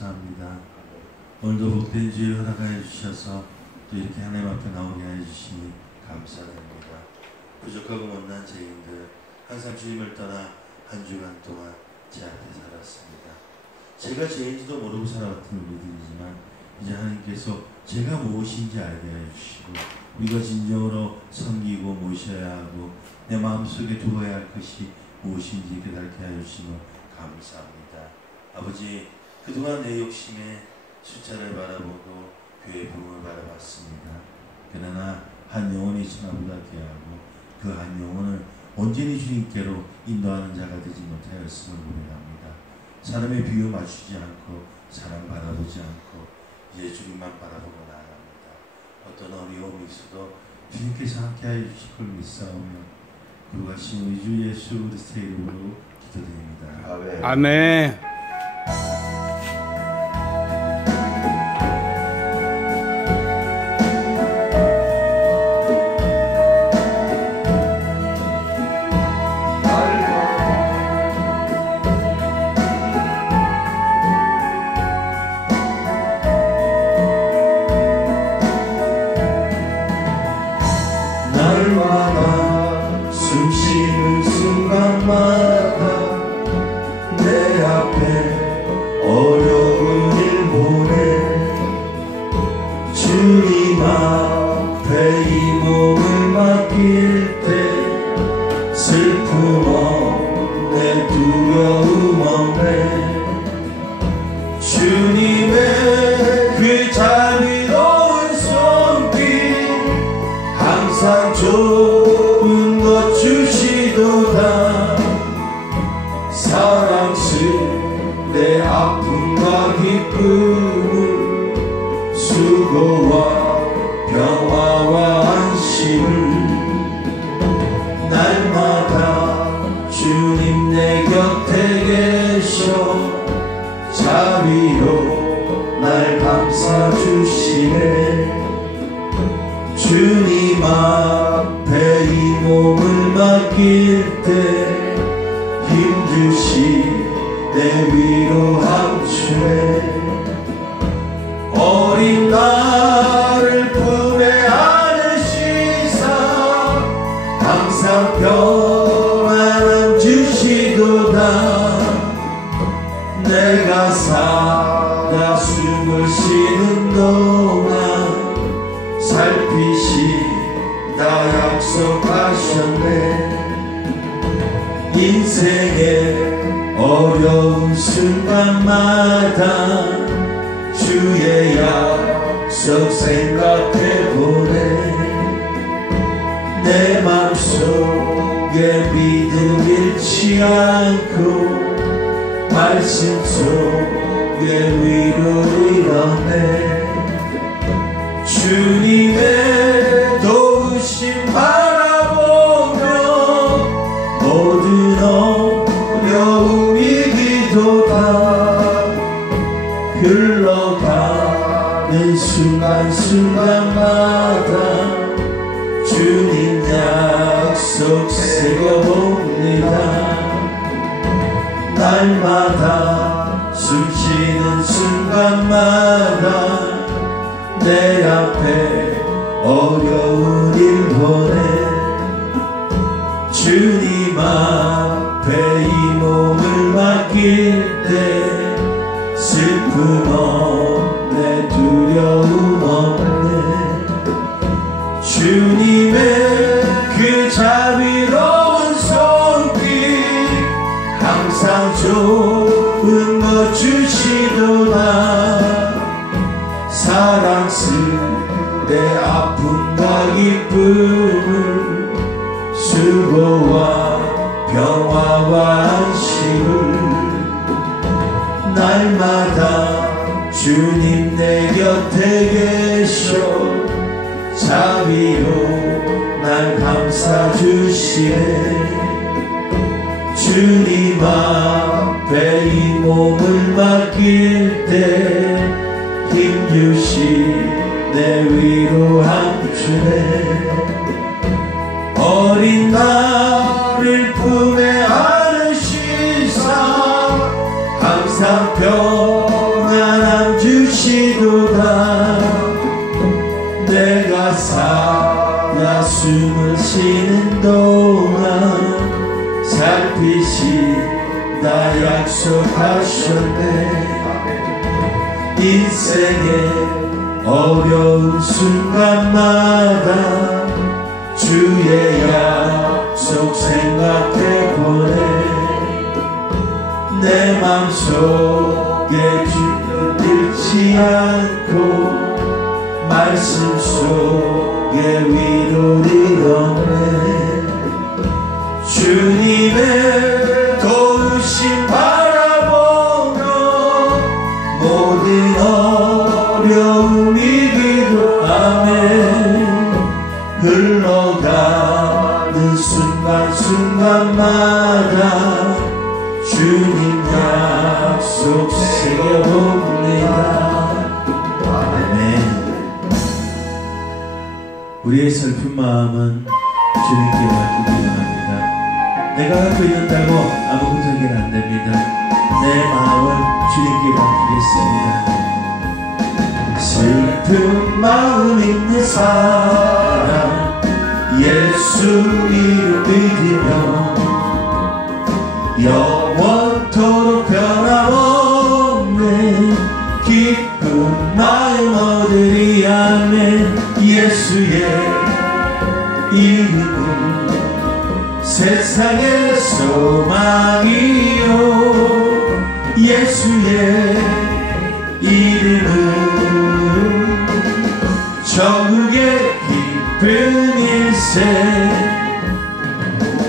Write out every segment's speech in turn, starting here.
감사합니다. 오늘도 복된 주일 허락하여 주셔서 또 이렇게 하나님 앞에 나오게 해주시니 감사드립니다. 부족하고 못난 죄인들 항상 주님을 떠나 한 주간 동안 제 앞에 살았습니다. 제가 죄인지도 모르고 살아왔던 우리들이지만 이제 하나님께서 제가 무엇인지 알게 해주시고 우리가 진정으로 섬기고 모셔야 하고 내 마음속에 두어야 할 것이 무엇인지 깨닫게 해주시면 감사합니다. 아버지, 그동안 내 욕심에 숫자를 바라보고 교회 부흥을 바라봤습니다. 그러나 한 영혼이 천하보다 귀하고 그 한 영혼을 온전히 주님께로 인도하는 자가 되지 못하였음을 고백합니다. 사람의 비유 맞추지 않고 사람 바라보지 않고 이제 주님만 바라보고 나아갑니다. 어떤 어려움이 있어도 주님께서 함께하여 주실 걸 믿사오며 그러하신 우리 주 예수 그리스도의 이름으로 기도드립니다. 아멘. 날마다 숨쉬는 순간마다 내 앞에 어려운 일 보내 주님 앞에 이 몸을 맡길 때 슬픔 없네 두려움 없네 주님의 그 자비로운 손길 항상 좋은 것 주시도다 사랑스레 내 아픔과 기쁨을 수고와 평화와 안심을 날마다 주님 내 곁에 계셔 자비로 날 감싸주시네 주님 앞에 이 몸을 맡길 때 힘주시 내 위로 함주네 어린 나를 품에 안으시사 항상 평안함 주시도다 내가 살아 숨을 쉬는 동안 살피시다 약속하셨네 인생의 어려운 순간마다 주의 약속 생각해보네 내 맘속에 믿음 잃지 않고 말씀 속에 위로를 얻네 주님의 도우심 바라보며 모든 어려움 이기도다 흘러가는 순간순간마다 주님 약속 새겨봅니다 날마다 숨쉬는 순간마다 내 앞에 어려운 일 보내 주님 앞에 이 몸을 맡길 때 슬픔 없네 두려움 없네 주님의 그 자비로운 손길 항상 좋은 것 주시도다 사랑스레 아픔과 기쁨을 수고와 평화와 안심을 날마다 주님 내 곁에 계셔 자비로 날 감싸주시네 주님 앞에 이 몸을 맡길 때 힘주시 내 위로 함주네 어린 나를 품에 안으시사 항상 평안 인생의 어려운 순간마다 주의 약속 생각해보네. 내 맘속에 주를 잃지 않고 말씀 속에 위로를 얻네. 주님의 도우심 바라보며 모든 어려움 이기도 아멘. 흘러가는 순간순간마다 주님 약속 새겨봅니다. 아멘. 우리의 슬픈 마음은 주님께 맡기기 원합니다. 내가 갖고 있는다고 아무 부족은 안 됩니다. 내 마음은 주님께 맡기겠습니다. 슬픈 마음 있는 사람 예수 이름 믿으며 영원토록 변함없는 기쁜 마음 얻으리. 아멘. 예수의 이름은 세상의 소망이요. 예수의 이름은 천국의 기쁜 일생.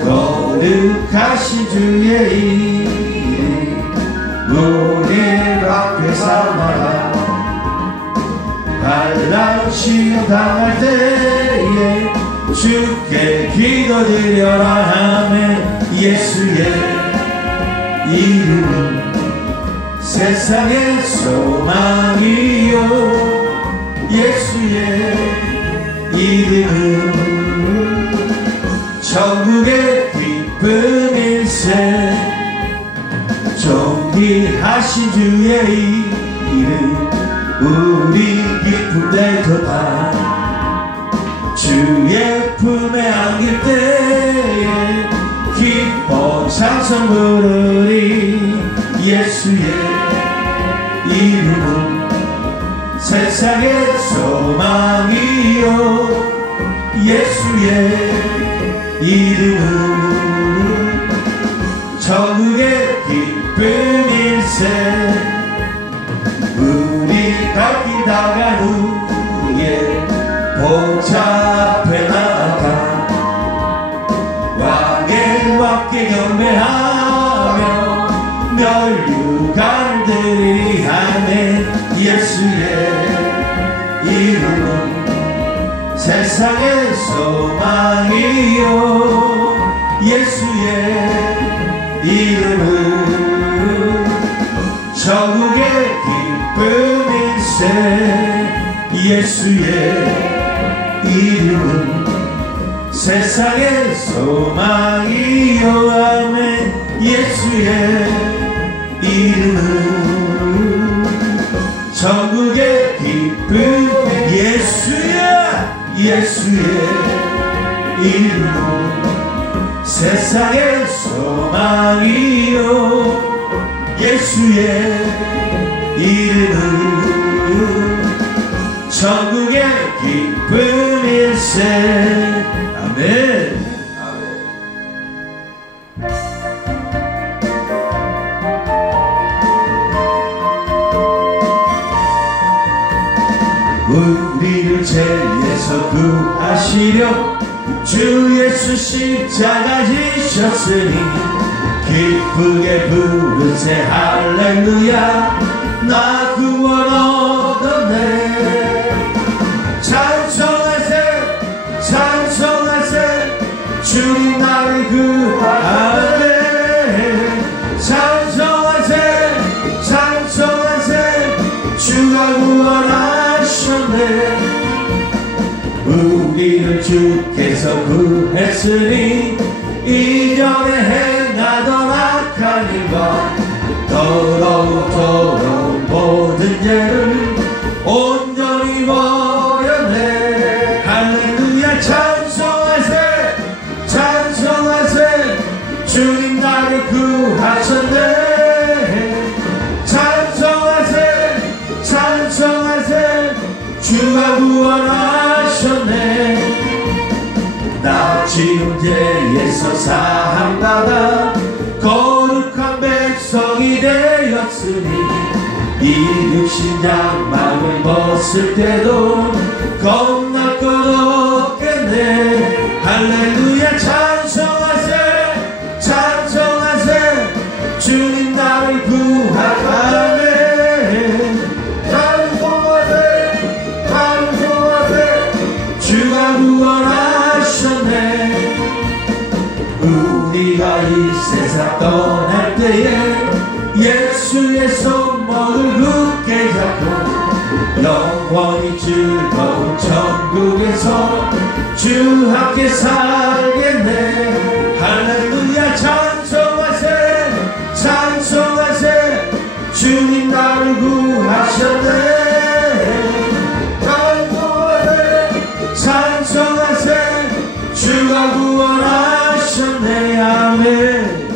거룩하신 주의 이름 우리 앞에 삼아라. 반란시험 당할 때에 주께 기도드려라 하면 예수의 이름은 세상의 소망이요. 예수의 이름은 천국의 기쁜 일생. 존귀하신 주의 이름 우리 기쁨 때도다. 주의 품에 안길 때에 기뻐 찬송 부르리. 예수의 이름은 세상의 소망이요. 예수의 이름은 천국의 기쁜 일생. 우리 갈 길 다 간 후에 보좌 앞에 나가 왕의 왕께 경배하며 멸류관을 드리. 아멘. 예수의 이름은 세상의 소망이요. 예수의 이름은 천국의 기쁜 일생. 예수의 이름은 세상의 소망이요. 아멘. 예수의 이름은 천국의 기쁨. 예수의 이름은 세상의 소망이요. 예수의 이름은 천국의 기쁨 일생. 아멘. 우리를 죄에서 구하시려 주 예수 십자가 지셨으니 기쁘게 부르세 할렐루야. 나 구원 얻었네. 찬송하세 찬송하세 주님 나를 구하네. 찬송하세 찬송하세 주가 구원하셨네. 우리를 주께서 구했으니 이전에 행하던 악한 일과 더러운 모든 죄를 온전히 버렸네. 할렐루야. 찬송하세 찬송하세 주님 나를 구하셨네. 찬송하세 찬송하세 주가 구원하셨네. 나 지은 죄에서 사함받아 거룩한 백성이 되었으니 이 육신장막을 벗을 때도 겁날 것 없겠네. 할렐루야 찬송하세 찬송하세 주님 나를 구하네. 찬송하세 찬송하세 주가 구원하셨네. 우리가 이 세상 떠날 때에 예수의 손목을 굳게 잡고 영원히 즐거운 천국에서 주 함께 살겠네. 할렐루야 찬송하세 찬송하세 주님 나를 구하셨네. 찬송하세 찬송하세 주가 구원하셨네. 아멘.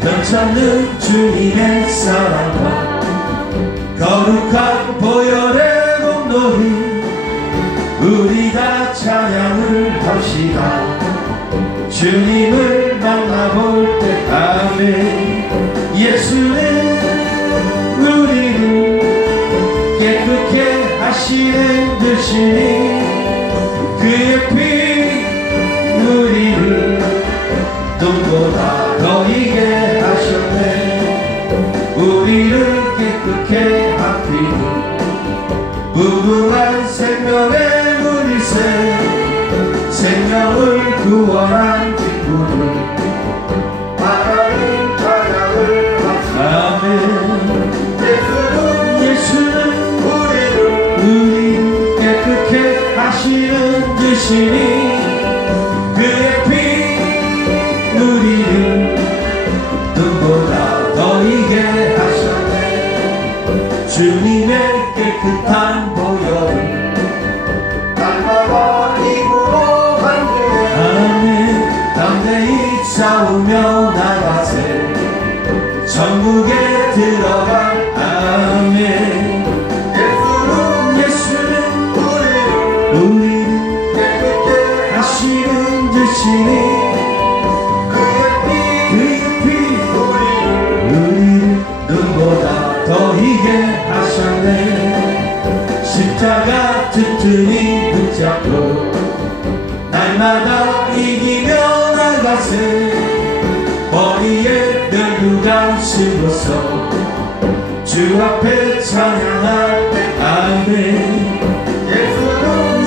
변찮는 주님의 사랑과 거룩한 보혈의 공로를 우리 다 찬양을 합시다. 주님을 만나볼 때 아멘. 예수는 우리를 깨끗게 하시는 듯이 그의 피 우리를 눈보다 더 이게 하셨네. 우리를 깨끗게 하시는 무궁한 생명의 물일새 생명을 구원한 기쁨을 하나님 찬양을 아멘. 예수는 우리를 깨끗게 하시는 듯이니 그의 피 우리를 눈보다 더 이게 하셨네. 주님의 깨끗한 보혈을 날마다 입으로 간증해 아멘. 담대히 싸우며 나가세 천국에 들어갈 아멘. 예수는 우리를 깨끗게 하시는 듯이니 그의 피 우리를 눈보다 더 이게 하셨네. 십자가 튼튼히 붙잡고 날마다 이기며 나가세 머리에 멸류관 쓰고서 주 앞에 찬양할 때 아멘.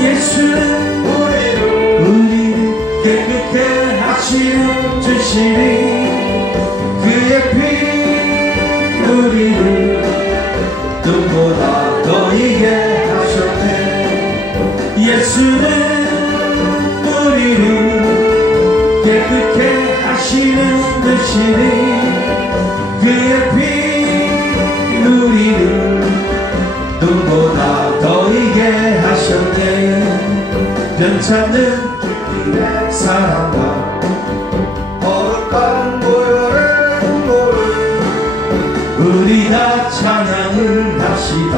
예수는 우리를 깨끗게 하시는 주시니 그의 피 우리를 눈보다 더 이게 하셨네. 예수는 우리를 깨끗게 하시는 듯이니 그의 피 우리를 눈보다 더 이게 하셨네. 변찮는 주님의 사랑과 거룩한 보혈의 공로를 우리 다 찬양을 합시다.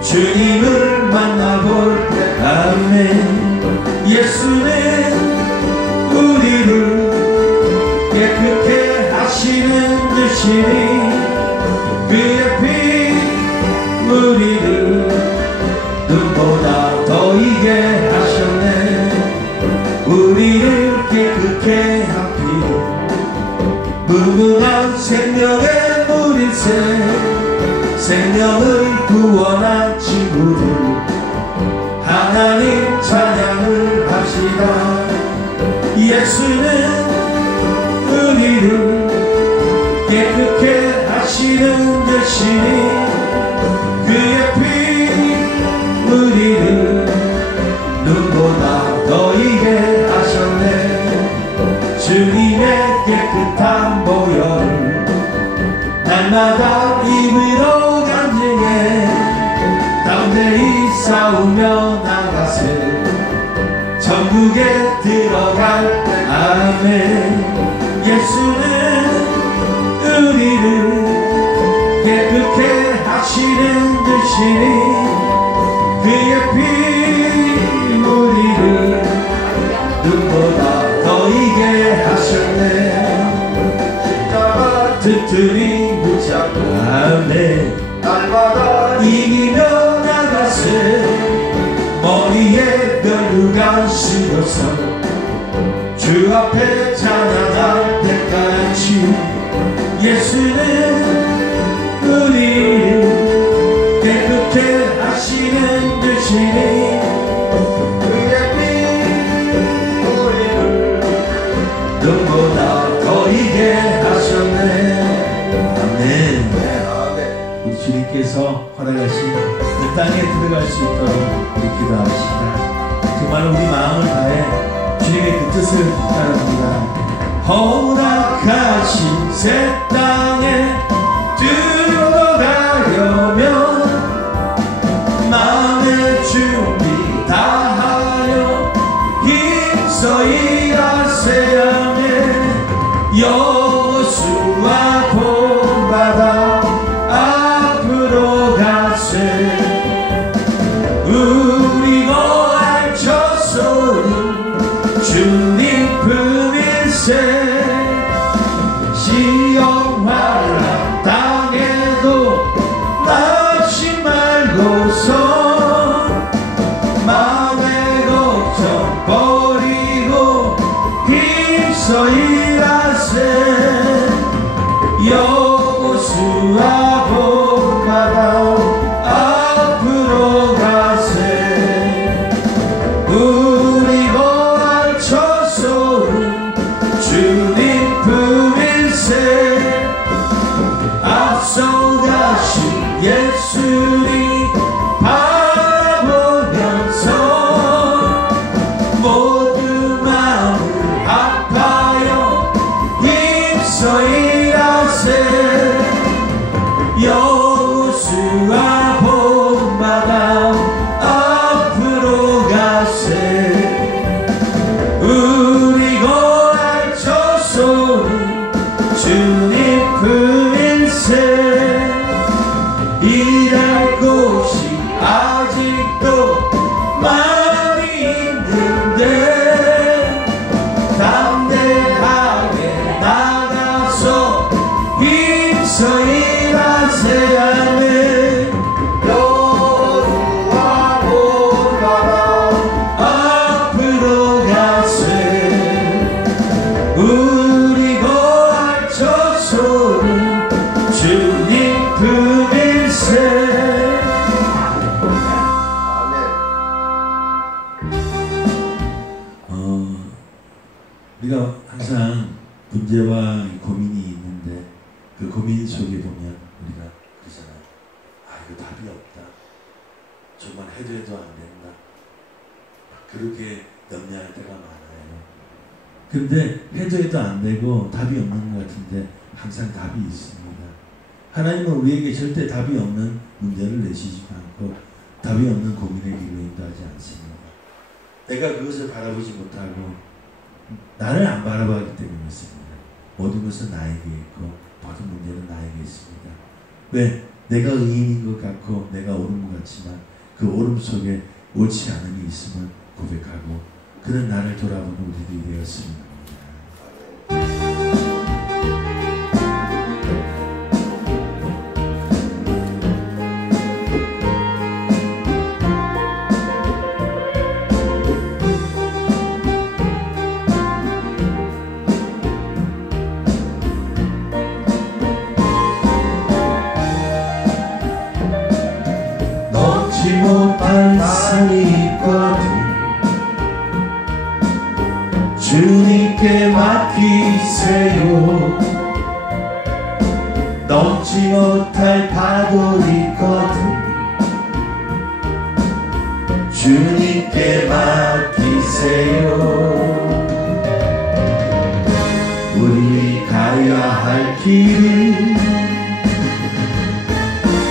주님을 만나볼 때 아멘. 예수는 우리를 깨끗게 하시는 듯이니 그의 피 우리를 눈보다 더 이게 하셨네. 우리를 깨끗게 하시는 무궁한 생명의 물일새 생명을 구원한 친구들 하나님 찬양을 합시다. 예수는 우리를 깨끗게 하시는 듯이니 그의 피 우리를 눈보다 더 이게 하셨네. 주님의 깨끗한 보혈을 날마다 입으로 간증해 담대히 싸우며 나가세 천국에 들어갈 때 아멘. 예수는 우리를 깨끗게 하시는 듯이 그의 피 우리를 눈보다 더 이게 하셨네. 십자가 튼튼히 붙잡고 아멘. 날마다 이기며 나가세. 머리에 별루가 실어서 주 앞에 찬양할 때까지 예수는 우리를 깨끗게 하시는 듯이 그의 피 우리를 눈보다 더 이게 하셨네. 아멘. 우리 주님께서 허락하신 그 땅에 들어갈 수 있도록 우리 기도합시다. 정말 우리 마음을 다해 주님의 그 뜻을 따릅니다. 허락하신 새 땅에 들어가려면 마음의 준비 다하여 힘써 일하세야 하네. 여호수아 본받아 앞으로 가세. 우리 거알쳐서는 주님 품일세. 시험 환난 땅에도 낙심 말고서 마음의 걱정 버리고 힘써 일하세. 여호수아 본받아 앞으로 가세. 우리 거알쳐서는 주님 품일세. 앞서 가신 예수님 바라보면서 모두 마음을 합하여 힘써 일하세. 여호수아 본받아 앞으로 가세. 우리 거알쳐서는 주님 품일세. 일할 곳이 아직도 많이 있는데 담대하게 나가서 힘써 일하세야 하네. 여호수아 본받아 앞으로 가세. 우리 거알쳐서는 주님 품일세. 우리가 항상 문제와 고민이 있는데 그 고민 속에 보면 우리가 그러잖아요. 이거 답이 없다. 정말 해도 안 된다. 그렇게 염려할 때가 많아요. 근데 해도 안 되고 답이 없는 것 같은데 항상 답이 있습니다. 하나님은 우리에게 절대 답이 없는 문제를 내시지 않고 답이 없는 고민의 길로 인도하지 않습니다. 내가 그것을 바라보지 못하고 나를 안 바라보기 때문에 그렇습니다. 모든 것은 나에게 있고 모든 문제는 나에게 있습니다. 왜? 내가 의인인 것 같고 내가 옳은 것 같지만 그 옳음 속에 옳지 않음이 있음을 고백하고 그런 나를 돌아보는 우리들이 되었습니다. 못할 산이 있거든 주님께 맡기세요. 넘지 못할 파도 있거든 주님께 맡기세요. 우리 가야 할 길은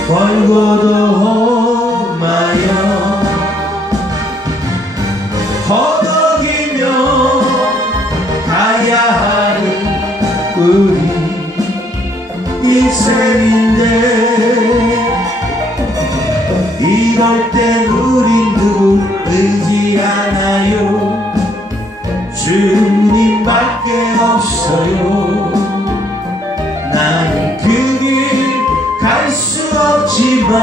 멀고도 험하여 주님밖에 없어요. 나는 그 길 갈 수 없지만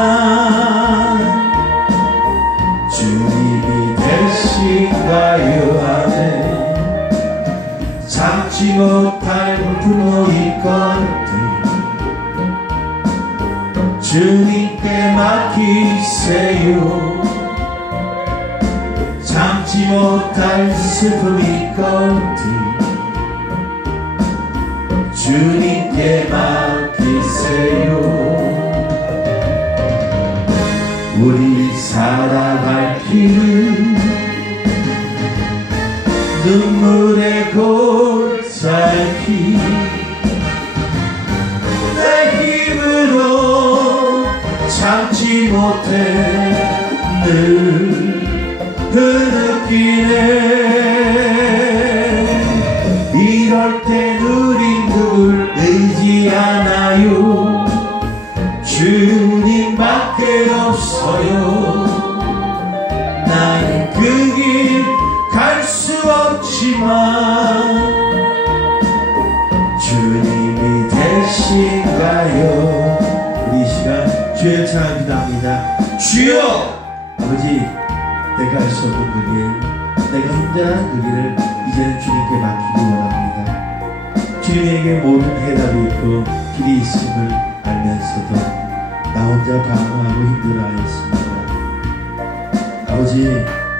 주님이 되신가요? 아멘. 참지 못할 불품의 것들 주님께 맡기세요. 참지 못할 슬픔의 것들 주님께 맡기세요. 우리 살아갈 길은 눈물의 골짜기 내 힘으로 참지 못해 늘 흐느끼네. 이럴 땐 우린 누굴 의지하나요? 주님밖에 없어요. 나는 그 길 갈 수 없지만 주님이 되신가요? 우리 이 시간 주의 찬양 기도합니다. 주여! 아버지, 내가 할 수 없는 그 길, 내가 힘들어하는 그 길을 이제는 주님께 맡기기 원합니다. 주님에게 모든 해답이 있고 길이 있음을 알면서도 나 혼자 방황하고 힘들어하였습니다. 아버지,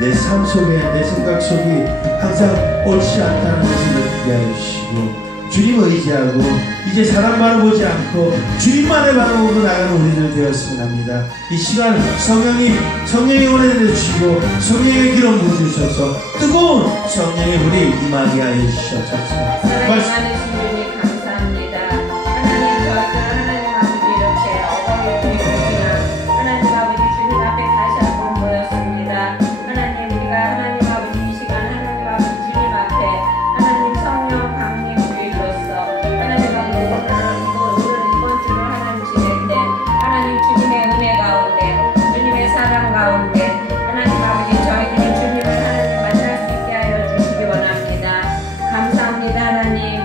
내 삶 속에, 내 생각 속이 항상 옳지 않다는 것을 느끼게 해주시고 주님 의지하고 이제 사람 바라보지 않고 주님만을 바라보고 나가는 우리들 되었으면 합니다. 이 시간 성령의 은혜를 주시고 성령의 기름 부어주셔서 뜨거운 성령의 불이 임하게 하여 주시옵소서. 사랑하는 주님 감사합니다. 하나님, 저희들 하나님 아버지 이렇게 어버이 주일이나 하나님 아버지 주님 앞에 다시 한번 모였습니다. 하나님, 우리가 하나님 아버지 이 시간 하나님 아버지 주님 앞에 하나님 성령 강림 주일로서 하나님 아버지 오늘 이번 주를 하나님 지낼 때 하나님 주님의 은혜 가운데 주님의 사랑 가운데 하나님 아버지 저희들이 주님을 하나님 만날 수 있게 하여 주시기 원합니다. 감사합니다. 하나님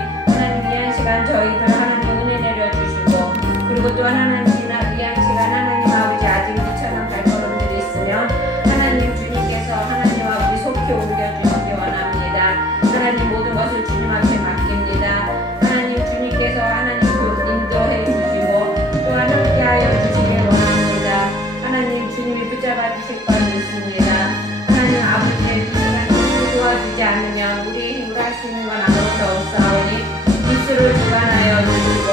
귀한 시간 저희들 하나님 은혜 내려주시고 그리고 또 하나님 귀한 시간 하나님 아버지 아직 미천한 발걸음들이 있으면 하나님 주님께서 하나님 아버지 속히 옮겨주시기 원합니다. 하나님 모든 것을 주님 앞에 맡깁니다. 하나님 주님께서 하나님 인도해 주시고 또한 함께하여 주시기 원합니다. 하나님 주님이 붙잡아 주실 걸 믿습니다. 하나님 아버지의 이 시간 주님이 도와주지 않으면 우리의 힘으로 할 수 있는 건 아무것도 없사오니 빛으로 주관하여 주시고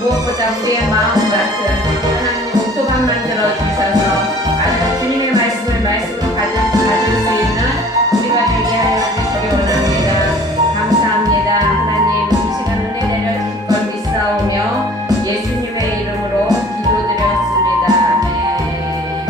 무엇보다 우리의 마음 같은 하나님 옥토방 만들어 주셔서 주님의 말씀으로 받을 수 있는 우리가 되게 하여 주시기 원합니다. 감사합니다. 하나님 이 시간 은혜 내려주실 걸 믿사오며 예수님의 이름으로 기도드렸습니다. 아멘.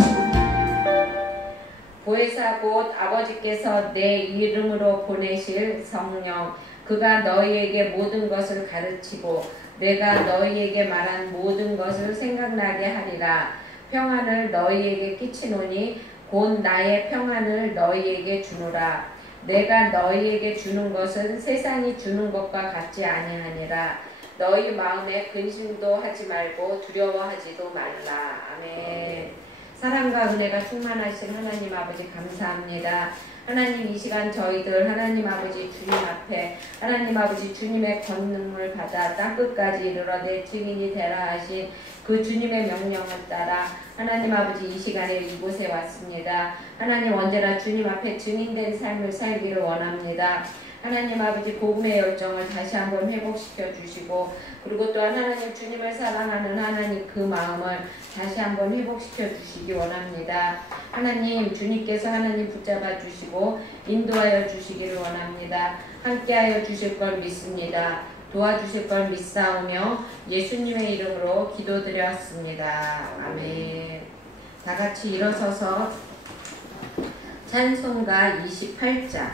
보혜사 곧 아버지께서 내 이름으로 보내실 성령 그가 너희에게 모든 것을 가르치고 내가 너희에게 말한 모든 것을 생각나게 하리라. 평안을 너희에게 끼치노니 곧 나의 평안을 너희에게 주노라. 내가 너희에게 주는 것은 세상이 주는 것과 같지 아니하니라. 너희 마음에 근심도 하지 말고 두려워하지도 말라. 아멘. 사랑과 은혜가 충만하신 하나님 아버지 감사합니다. 하나님 이 시간 저희들 하나님 아버지 주님 앞에 하나님 아버지 주님의 권능을 받아 땅끝까지 이르러 내 증인이 되라 하신 그 주님의 명령을 따라 하나님 아버지 이 시간에 이곳에 왔습니다. 하나님 언제나 주님 앞에 증인된 삶을 살기를 원합니다. 하나님 아버지 복음의 열정을 다시 한번 회복시켜 주시고 그리고 또한 하나님 주님을 사랑하는 하나님 그 마음을 다시 한번 회복시켜 주시기 원합니다. 하나님 주님께서 하나님 붙잡아 주시고 인도하여 주시기를 원합니다. 함께하여 주실 걸 믿습니다. 도와주실 걸 믿사오며 예수님의 이름으로 기도드렸습니다. 아멘. 다 같이 일어서서 찬송가 28장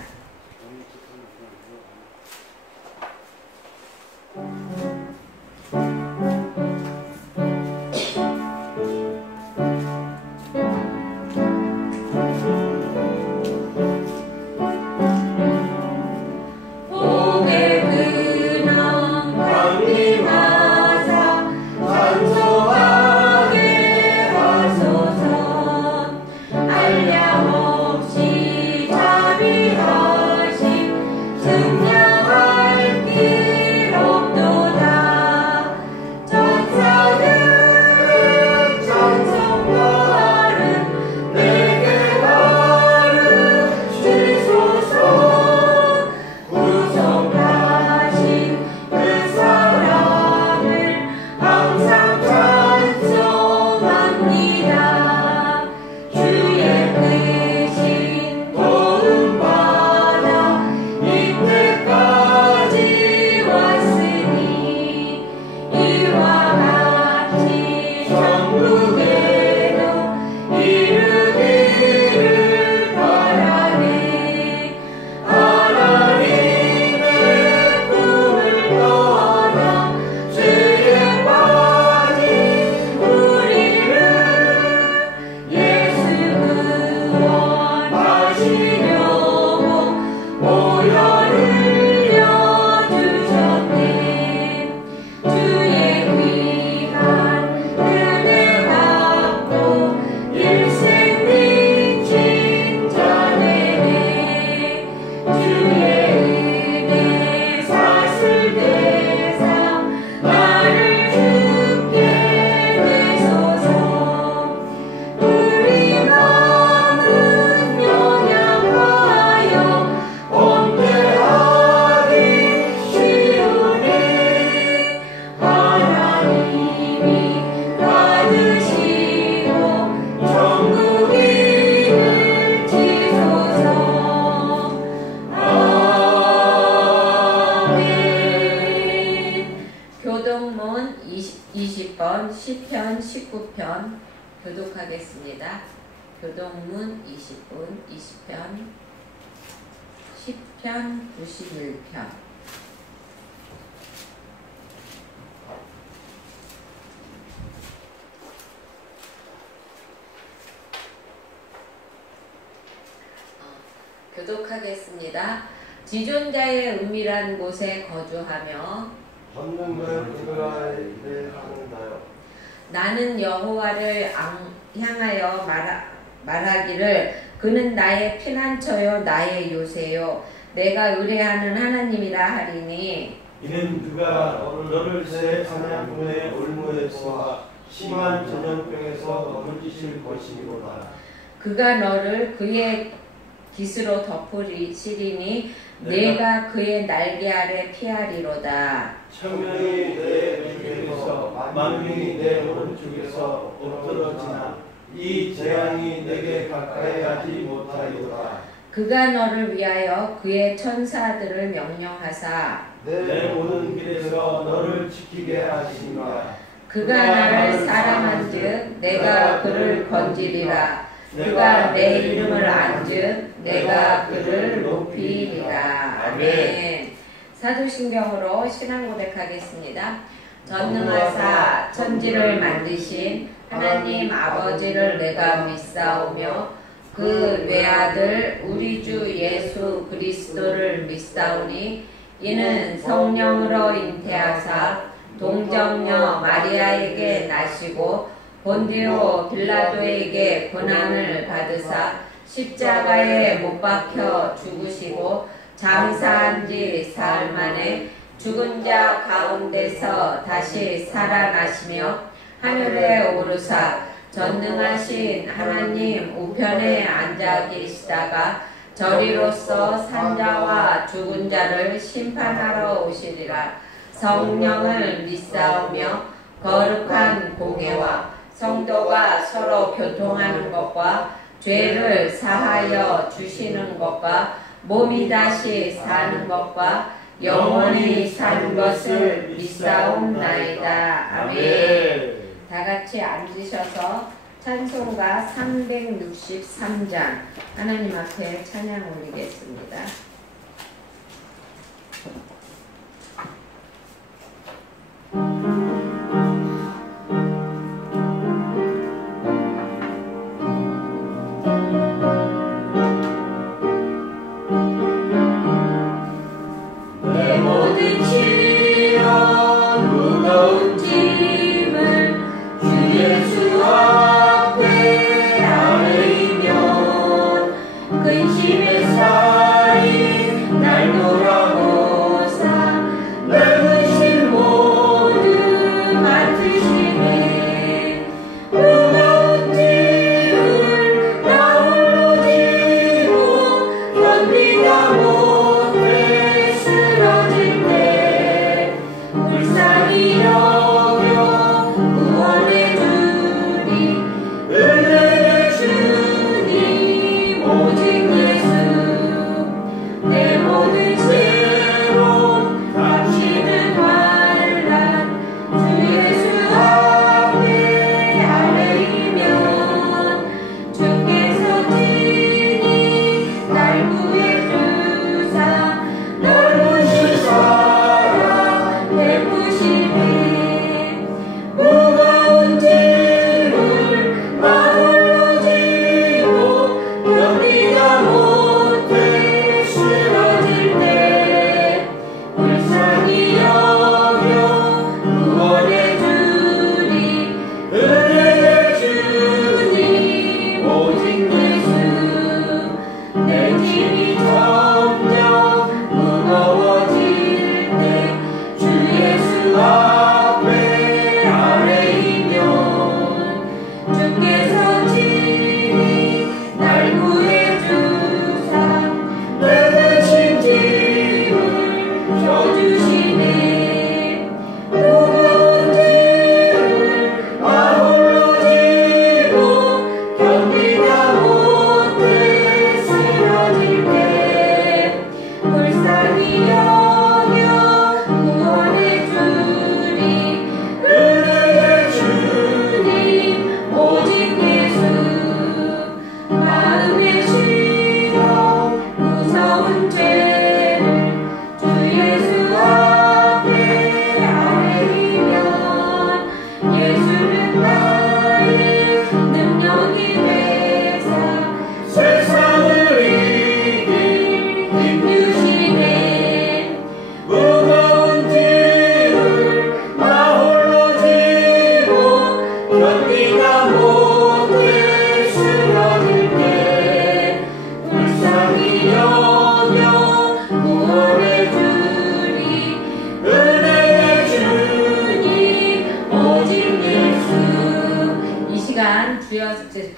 시편 19편 교독하겠습니다. 교독문 20분, 20편, 시편 91편. 교독하겠습니다. 지존자의 은밀한 곳에 거주하며 전능자의 그들아에 기대하는다요. 나는 여호와를 향하여 말하기를 그는 나의 피난처요 나의 요새요 내가 의뢰하는 하나님이라 하리니 이는 그가 너를 새 사냥꾼의 올무에서 심한 전염병에서 건지실 것이로다. 그가 너를 그의 깃으로 덮으시리니 내가 그의 날개 아래 피하리로다. 천명이 내 왼쪽에서 만명이 내 오른쪽에서 엎드러지나 이 재앙이 내게 가까이 하지 못하리로다. 그가 너를 위하여 그의 천사들을 명령하사 내 모든 길에서 너를 지키게 하시니라. 그가 나를 사랑한즉 내가 그를 건지리라. 그가 내 이름을 안즉 내가 그를 높이리라. 아멘. 사도신경으로 신앙 고백하겠습니다. 전능하사 천지를 만드신 하나님 아버지를 내가 믿사오며 그 외아들 우리 주 예수 그리스도를 믿사오니 이는 성령으로 잉태하사 동정녀 마리아에게 나시고 본디오 빌라도에게 고난을 받으사 십자가에 못 박혀 죽으시고 장사한 지 사흘 만에 죽은 자 가운데서 다시 살아나시며 하늘에 오르사 전능하신 하나님 우편에 앉아 계시다가 저리로서 산자와 죽은 자를 심판하러 오시리라. 성령을 믿사오며 거룩한 공예와 성도가 서로 교통하는 것과 죄를 사하여 주시는 것과 몸이 다시 사는 것과 영원히 사는 것을 믿사옵나이다. 아멘. 다 같이 앉으셔서 찬송가 363장 하나님 앞에 찬양 올리겠습니다. 내 모든 시련 무거운 짐을 주 예수 앞에 아뢰이면 근심에 쌓인 날 돌아보사 넓으신 모든 맡으시네. 무거운 짐을 나 홀로 지고 견디다 못해 쓰러질 때 불쌍히 여겨 구원해 주니 은혜의 주님 오직 예수. 내 모든 죄로 당신은 환난 주 예수 앞에 아뢰이면 주께서 친히 날 구해 주사 넓으신 사랑 베푸시네. 무거운 짐을 나 홀로 지고 견디다 못해 쓰러질 때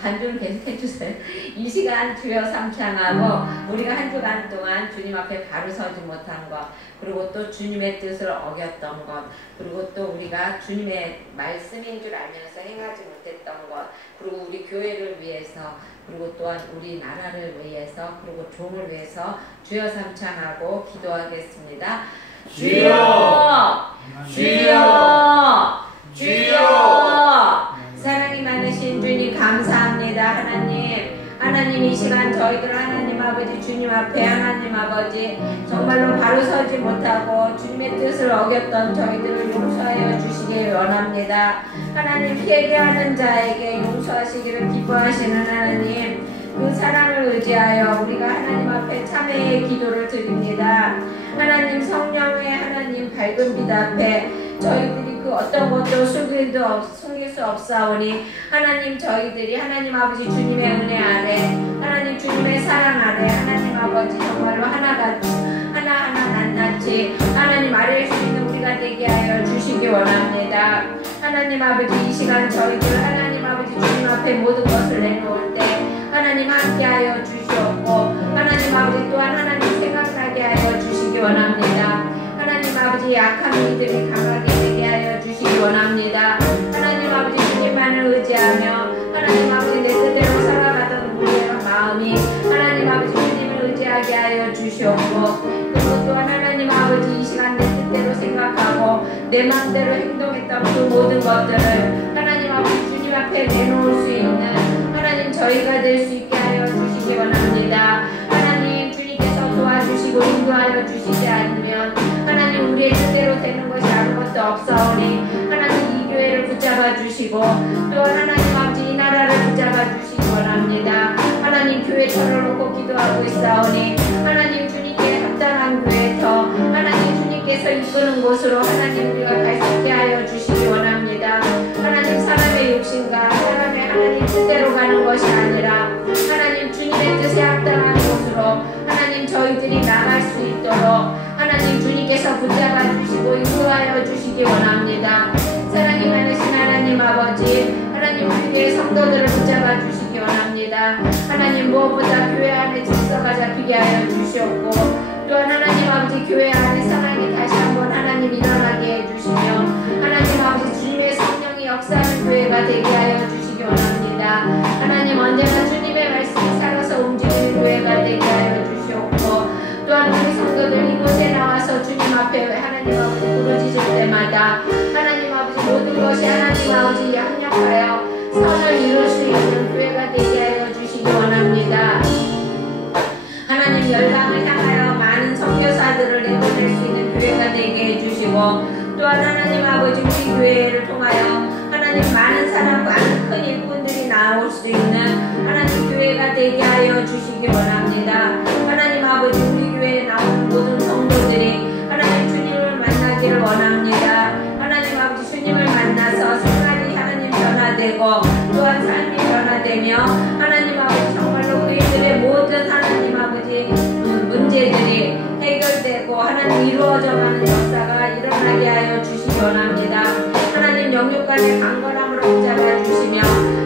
반주를 계속 해주세요. 이 시간 주여 삼창하고 우리가 한 주간 동안 주님 앞에 바로 서지 못한 것, 그리고 또 주님의 뜻을 어겼던 것, 그리고 또 우리가 주님의 말씀인 줄 알면서 행하지 못했던 것, 그리고 우리 교회를 위해서, 그리고 또한 우리 나라를 위해서, 그리고 종을 위해서 주여 삼창하고 기도하겠습니다. 주여! 주여! 주여! 사랑이 많으신 주님 감사합니다. 하나님 이 시간 저희들 하나님 아버지 주님 앞에 하나님 아버지 정말로 바로 서지 못하고 주님의 뜻을 어겼던 저희들을 용서하여 주시길 원합니다. 하나님 회개하는 자에게 용서하시기를 기뻐하시는 하나님, 그 사랑을 의지하여 우리가 하나님 앞에 참회의 기도를 드립니다. 하나님 성령의 하나님 밝은 빛 앞에 저희들이 그 어떤 것도 숨길 수 없사오니 하나님 저희들이 하나님 아버지 주님의 은혜 아래, 하나님 주님의 사랑 아래 하나님 아버지 정말로 하나하나 낱낱이 하나님 아래일 수 있는 우리가 되게 하여 주시기 원합니다. 하나님 아버지 이 시간 저희들 하나님 아버지 주님 앞에 모든 것을 내놓을 때 하나님 함께하여 주시옵고 하나님 아버지 또한 하나님 생각나게 하여 주시기 원합니다. 하나님 아버지 약한 이들이 강하게 되게 하여 주시기 원합니다. 하나님 아버지 주님만을 의지하며 하나님 아버지 내 뜻대로 살아가던 우리의 마음이 하나님 아버지 주님을 의지하게 하여 주시옵고, 그리고 또한 하나님 아버지 이 시간 내 뜻대로 생각하고 내 마음대로 행동했던 그 모든 것들을 하나님 아버지 주님 앞에 내놓을 수 있는 하나님 저희가 될 수 있게 하여 주시기 원합니다. 하나님 주님께서 도와주시고 인도하여 주시지 않으면 하나님 우리의 뜻대로 되는 것이 아무것도 없사오니 하나님 이 교회를 붙잡아 주시고 또한 하나님 아버지 이 나라를 붙잡아 주시기 원합니다. 하나님 교회 차려놓고 기도하고 있사오니 하나님 주님께 합당한 교회터 하나님 주님께서 이끄는 곳으로 하나님 우리가 갈 수 있게 하여 주시기 원합니다. 하나님 사람의 욕심과 사람의 하나님 뜻대로 가는 것이 아니라 하나님 주님의 뜻에 합당한 곳으로 하나님 저희들이 나갈 수 있도록 하나님 주님께서 붙잡아 주시고 인도하여 주시기 원합니다. 사랑이 많으신 하나님 아버지, 하나님 우리의 성도들을 붙잡아 주시기 원합니다. 하나님 무엇보다 교회 안에 질서가 잡히게 하여 주시옵고 또한 하나님 아버지 교회 안에 사랑이 다시 한번 하나님 일어나게 해주시며 하나님 아버지 주님의 성령이 역사하는 교회가 되게 하여 주시기 원합니다. 하나님 언제나 주님의 말씀이 살아서 움직이는 교회가 되게 하여 주시옵고 또한 우리 성도들 이곳에 나와서 주님 앞에 하나님 아버지 부르짖을 때마다 하나님 아버지 모든 것이 하나님 아버지 합력하여 선을 이룰 수 있는 교회가 되게 하여 주시기 원합니다. 하나님 열방을 향하여 많은 선교사들을 내보낼 수 있는 교회가 되게 해주시고 또한 하나님 아버지 우리 교회를 통하여 하나님 많은 사람 많은 큰 일꾼들이 나올 수 있는 하나님 교회가 되게 하여 주시기 원합니다. 하나님 아버지 우리 교회에 나오는 모든 성도들이 하나님 주님을 만나기를 원합니다. 하나님 아버지 주님을 만나서 생활이 하나님 변화되고 또한 삶이 변화되며 하나님 아버지 정말로 그들의 모든 하나님 아버지 문제들이 해결되고 하나님 이루어져가는 역사가 일어나게 하여 주시기 원합니다. 하나님 영육간의 강건함으로 붙잡아 주시며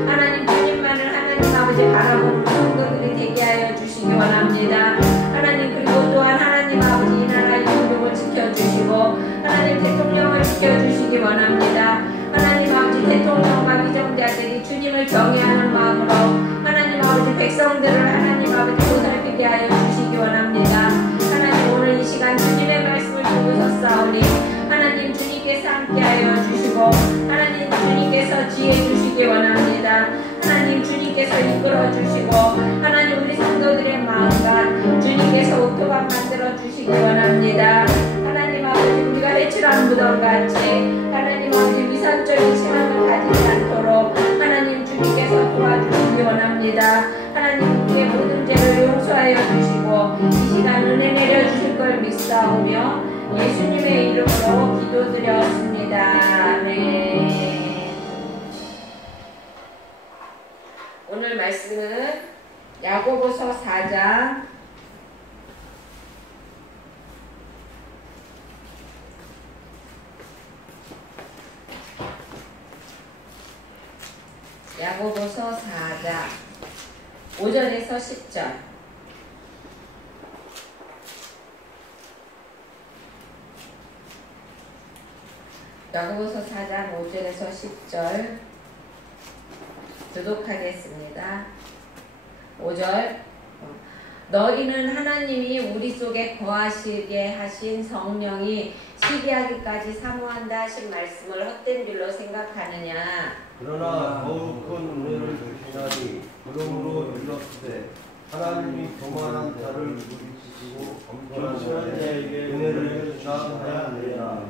하나님 주님만을 하나님 아버지 바라보는 성도들이 되게 하여 주시기 원합니다. 하나님 그리고 또한 하나님 아버지 이 나라의 운동을 지켜주시고 하나님 대통령을 지켜주시기 원합니다. 하나님 아버지 대통령과 위정자들이 주님을 경외하는 마음으로 하나님 아버지 백성들을 하나님 아버지 보살피게 하여 주시기 원합니다. 하나님 오늘 이 시간 주님의 말씀을 듣고 섰사오니 하나님 주님께서 함께하여 주시고 하나님 주님께서 지혜 주시기 원합니다. 하나님 주님께서 이끌어 주시고 하나님 우리 성도들의 마음과 주님께서 오토방 만들어 주시기 원합니다. 하나님 아버지 우리가 해칠한 무덤같이 하나님 아버지 위선적인 신앙을 가지지 않도록 하나님 주님께서 도와주시기 원합니다. 하나님 우리의 모든 죄를 용서하여 주시고 이 시간 은혜 내려주실 걸 믿사오며 예수님의 이름으로 기도드렸습니다. 아멘. 오늘 말씀은 야고보서 4장 야고보서 4장 4장 5절에서 10절. 야고보서 4장 5절에서 10절 교독하겠습니다. 5절. 너희는 하나님이 우리 속에 거하시게 하신 성령이 시기하기까지 사모한다 하신 말씀을 헛된 줄로 생각하느냐. 그러나 더욱 큰 은혜를 주시나니 그러므로 일렀으되 하나님이 교만한 자를 물리치시고 겸손한 자에게 은혜를 주시나야 하느니라.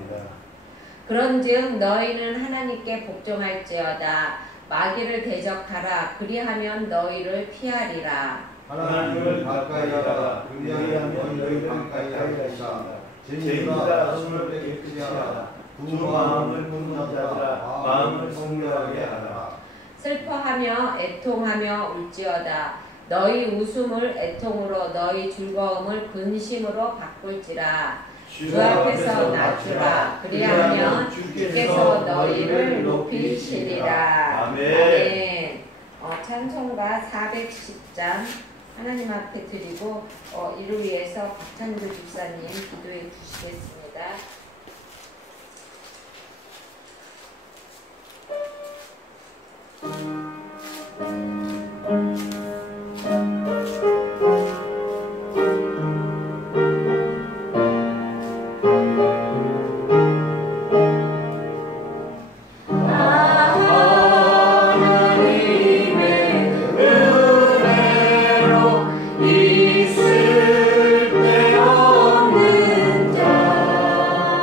그런즉 너희는 하나님께 복종할지어다. 마귀를 대적하라. 그리하면 너희를 피하리라. 하나님을 가까이 하라. 그리하면 너희를 가까이 하리라. 죄인보다 손을 깨끗이 하라. 두 마음을 분노하라. 마음을 성결하게 하라. 슬퍼하며 애통하며 울지어다. 너희 웃음을 애통으로 너희 즐거움을 근심으로 바꿀지라. 주 앞에서 낮추라. 그리하면 주께서 너희를 높이시리라. 아멘. 찬송가 410장 하나님 앞에 드리고 이를 위해서 박찬주 집사님 기도해 주시겠습니다. 있을 데 없는 자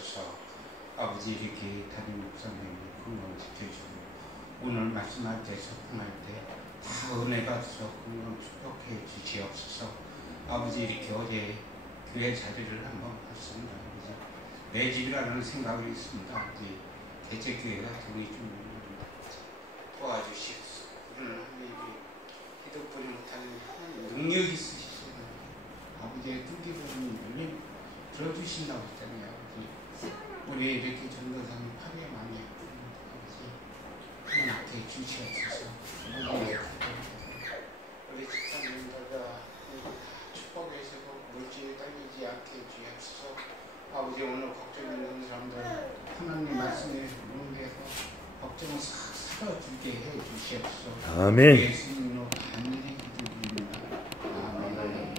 주시옵소서. 아버지 이렇게 담임 목사님이 건강 지켜주고 오늘 말씀할 때 소통할 때 다 은혜가 있어 건강 축복해 주시옵소서. 아버지 이렇게 어제 교회 자리를 한번 봤습니다. 아버지 내 집이라는 생각이 있습니다. 아버지 대체교회가 우리 좀 도와주시옵소서. 우리는 하나님이 기도보지 못하는 능력이 있으시죠. 아버지의 뚱기부분 열림 들어주신다고 했잖아요. 아버지 우리 이렇게 전도사님 팔에 많이 아픕니다. 아버지 하나님께 주시옵소서. 우리 집사님들과 축복해주고 물질이 떨리지 않게 주옵소서. 아버지 오늘 걱정 있는 사람들 하나님 말씀에 응대해서 걱정을 싹 사라지게 해주시옵소서. 아멘. 예수님으로 간절히 기도드립니다. 아멘.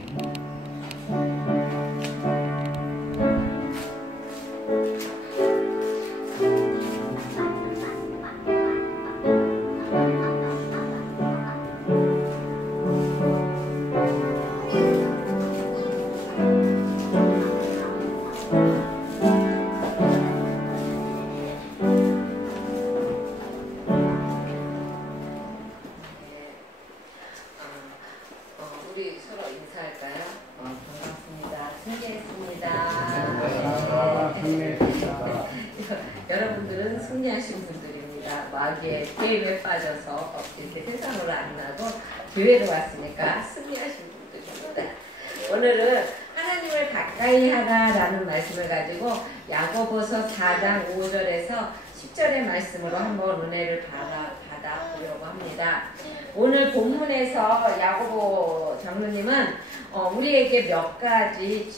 우리 서로 인사할까요? 반갑습니다. 승리했습니다. 여러분들은 승리하신 분들입니다. 마귀의 게임에 빠져서 이렇게 세상으로 안 나고 교회로 왔으니까 승리하신 분들입니다. 오늘은 하나님을 가까이 하라라는 말씀을 가지고 야고보서 4장 5절에서 10절의 말씀으로 한번 은혜를 받아보려고 합니다. 오늘 본문에서 야고보 장로님은 우리에게 몇 가지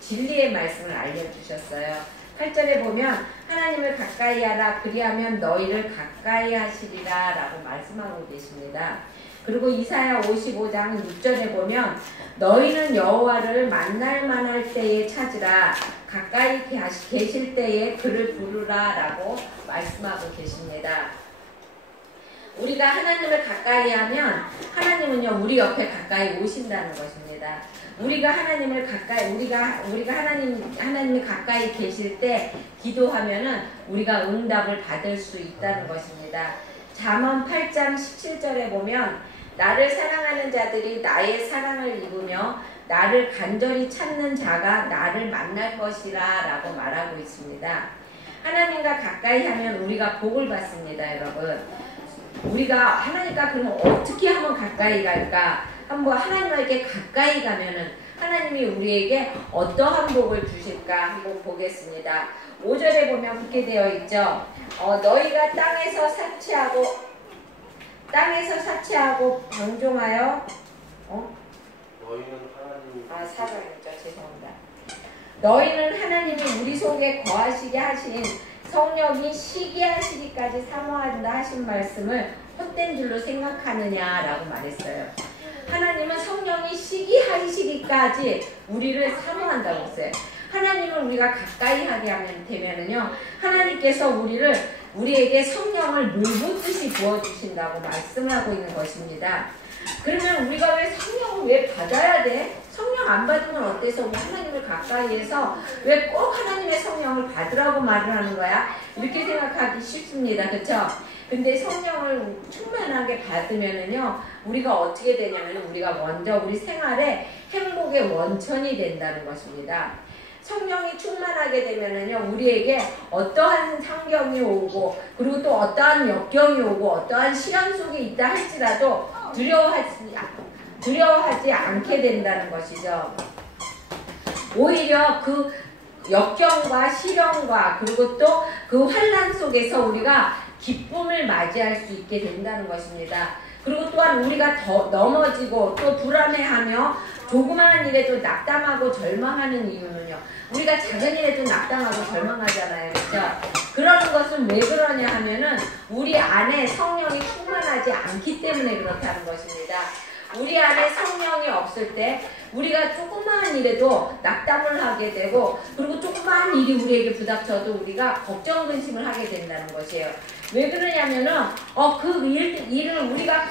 진리의 말씀을 알려주셨어요. 8절에 보면 하나님을 가까이 하라 그리하면 너희를 가까이 하시리라 라고 말씀하고 계십니다. 그리고 이사야 55장 6절에 보면 너희는 여호와를 만날 만할 때에 찾으라 가까이 계실 때에 그를 부르라 라고 말씀하고 계십니다. 우리가 하나님을 가까이 하면 하나님은요 우리 옆에 가까이 오신다는 것입니다. 우리가 하나님을 가까이 우리가 하나님이 가까이 계실 때 기도하면은 우리가 응답을 받을 수 있다는 것입니다. 잠언 8장 17절에 보면 나를 사랑하는 자들이 나의 사랑을 입으며 나를 간절히 찾는 자가 나를 만날 것이라 라고 말하고 있습니다. 하나님과 가까이 하면 우리가 복을 받습니다. 여러분 우리가 하나님과 그러면 어떻게 하면 가까이 갈까? 한번 하나님에게 가까이 가면은 하나님이 우리에게 어떠한 복을 주실까 한번 보겠습니다. 5절에 보면 그렇게 되어 있죠. 너희가 땅에서 사치하고 방종하여 너희는 하나님 4절이죠. 죄송합니다. 너희는 하나님이 우리 속에 거하시게 하신 성령이 시기하시기까지 사모한다 하신 말씀을 헛된 줄로 생각하느냐라고 말했어요. 하나님은 성령이 시기하시기까지 우리를 사모한다고 했어요. 하나님을 우리가 가까이 하게 하면 되면은요, 하나님께서 우리에게 성령을 물붓듯이 부어주신다고 말씀을 하고 있는 것입니다. 그러면 우리가 왜 성령을 왜 받아야 돼? 성령 안 받으면 어때서 뭐 하나님을 가까이 해서 왜 꼭 하나님의 성령을 받으라고 말을 하는 거야? 이렇게 생각하기 쉽습니다. 그렇죠? 근데 성령을 충만하게 받으면은요, 우리가 어떻게 되냐면 우리가 먼저 우리 생활에 행복의 원천이 된다는 것입니다. 성령이 충만하게 되면은요, 우리에게 어떠한 환경이 오고, 그리고 또 어떠한 역경이 오고, 어떠한 시련 속에 있다 할지라도 두려워하지 않게 된다는 것이죠. 오히려 그 역경과 시련과 그리고 또 그 환난 속에서 우리가 기쁨을 맞이할 수 있게 된다는 것입니다. 그리고 또한 우리가 더 넘어지고 또 불안해하며 조그마한 일에도 낙담하고 절망하는 이유는요, 우리가 작은 일에도 낙담하고 절망하잖아요. 그렇죠? 그러는 것은 왜 그러냐 하면은 우리 안에 성령이 충만하지 않기 때문에 그렇다는 것입니다. 우리 안에 성령이 없을 때 우리가 조그마한 일에도 낙담을 하게 되고, 그리고 조그마한 일이 우리에게 부닥쳐도 우리가 걱정 근심을 하게 된다는 것이에요. 왜 그러냐면은 그 일을 우리가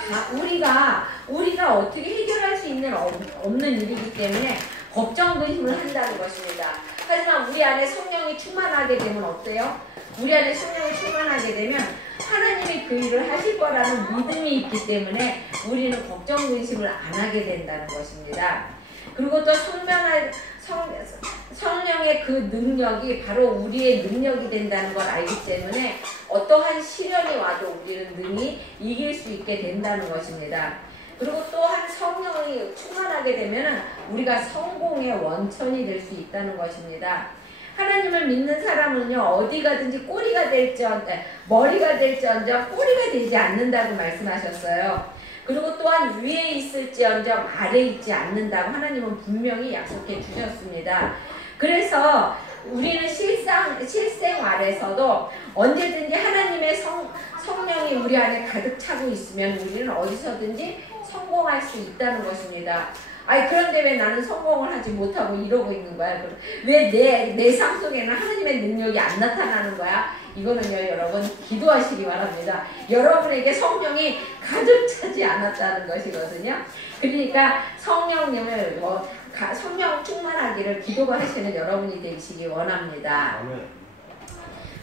어떻게 해결할 수 있는 없는 일이기 때문에 걱정 근심을 한다는 것입니다. 하지만 우리 안에 성령이 충만하게 되면 어때요? 우리 안에 성령이 충만하게 되면 하나님이 그 일을 하실 거라는 믿음이 있기 때문에 우리는 걱정 근심을 안 하게 된다는 것입니다. 그리고 또 성령의 그 능력이 바로 우리의 능력이 된다는 걸 알기 때문에 어떠한 시련이 와도 우리는 능히 이길 수 있게 된다는 것입니다. 그리고 또한 성령이 충만하게 되면 우리가 성공의 원천이 될 수 있다는 것입니다. 하나님을 믿는 사람은요, 어디 가든지 꼬리가 될지언정 머리가 될지언정 꼬리가 되지 않는다고 말씀하셨어요. 그리고 또한 위에 있을지언정 아래에 있지 않는다고 하나님은 분명히 약속해 주셨습니다. 그래서 우리는 실생활에서도 언제든지 하나님의 성령이 우리 안에 가득 차고 있으면 우리는 어디서든지 성공할 수 있다는 것입니다. 그런데 왜 나는 성공을 하지 못하고 이러고 있는 거야? 왜 내 삶 속에는 하나님의 능력이 안 나타나는 거야? 이거는요, 여러분 기도하시기 바랍니다. 여러분에게 성령이 가득 차지 않았다는 것이거든요. 그러니까 성령님을 성령 충만하기를 기도하시는 여러분이 되시기 원합니다.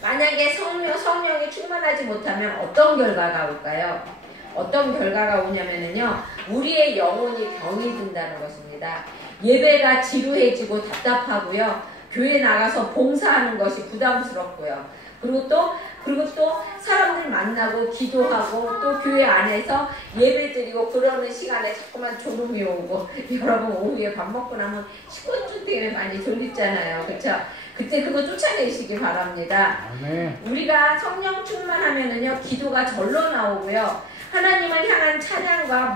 만약에 성령이 충만하지 못하면 어떤 결과가 올까요? 어떤 결과가 오냐면요, 우리의 영혼이 병이 든다는 것입니다. 예배가 지루해지고 답답하고요, 교회 나가서 봉사하는 것이 부담스럽고요, 그리고 또 사람들 만나고 기도하고 또 교회 안에서 예배 드리고 그러는 시간에 자꾸만 졸음이 오고, 여러분 오후에 밥 먹고 나면 식곤증 때문에 많이 졸립잖아요. 그렇죠? 그때 그거 쫓아내시기 바랍니다. 아멘. 우리가 성령 충만하면은요, 기도가 절로 나오고요, 하나님을 향한 찬양과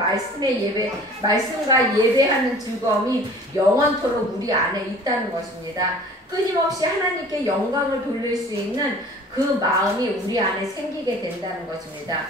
말씀과 예배하는 즐거움이 영원토록 우리 안에 있다는 것입니다. 끊임없이 하나님께 영광을 돌릴 수 있는 그 마음이 우리 안에 생기게 된다는 것입니다.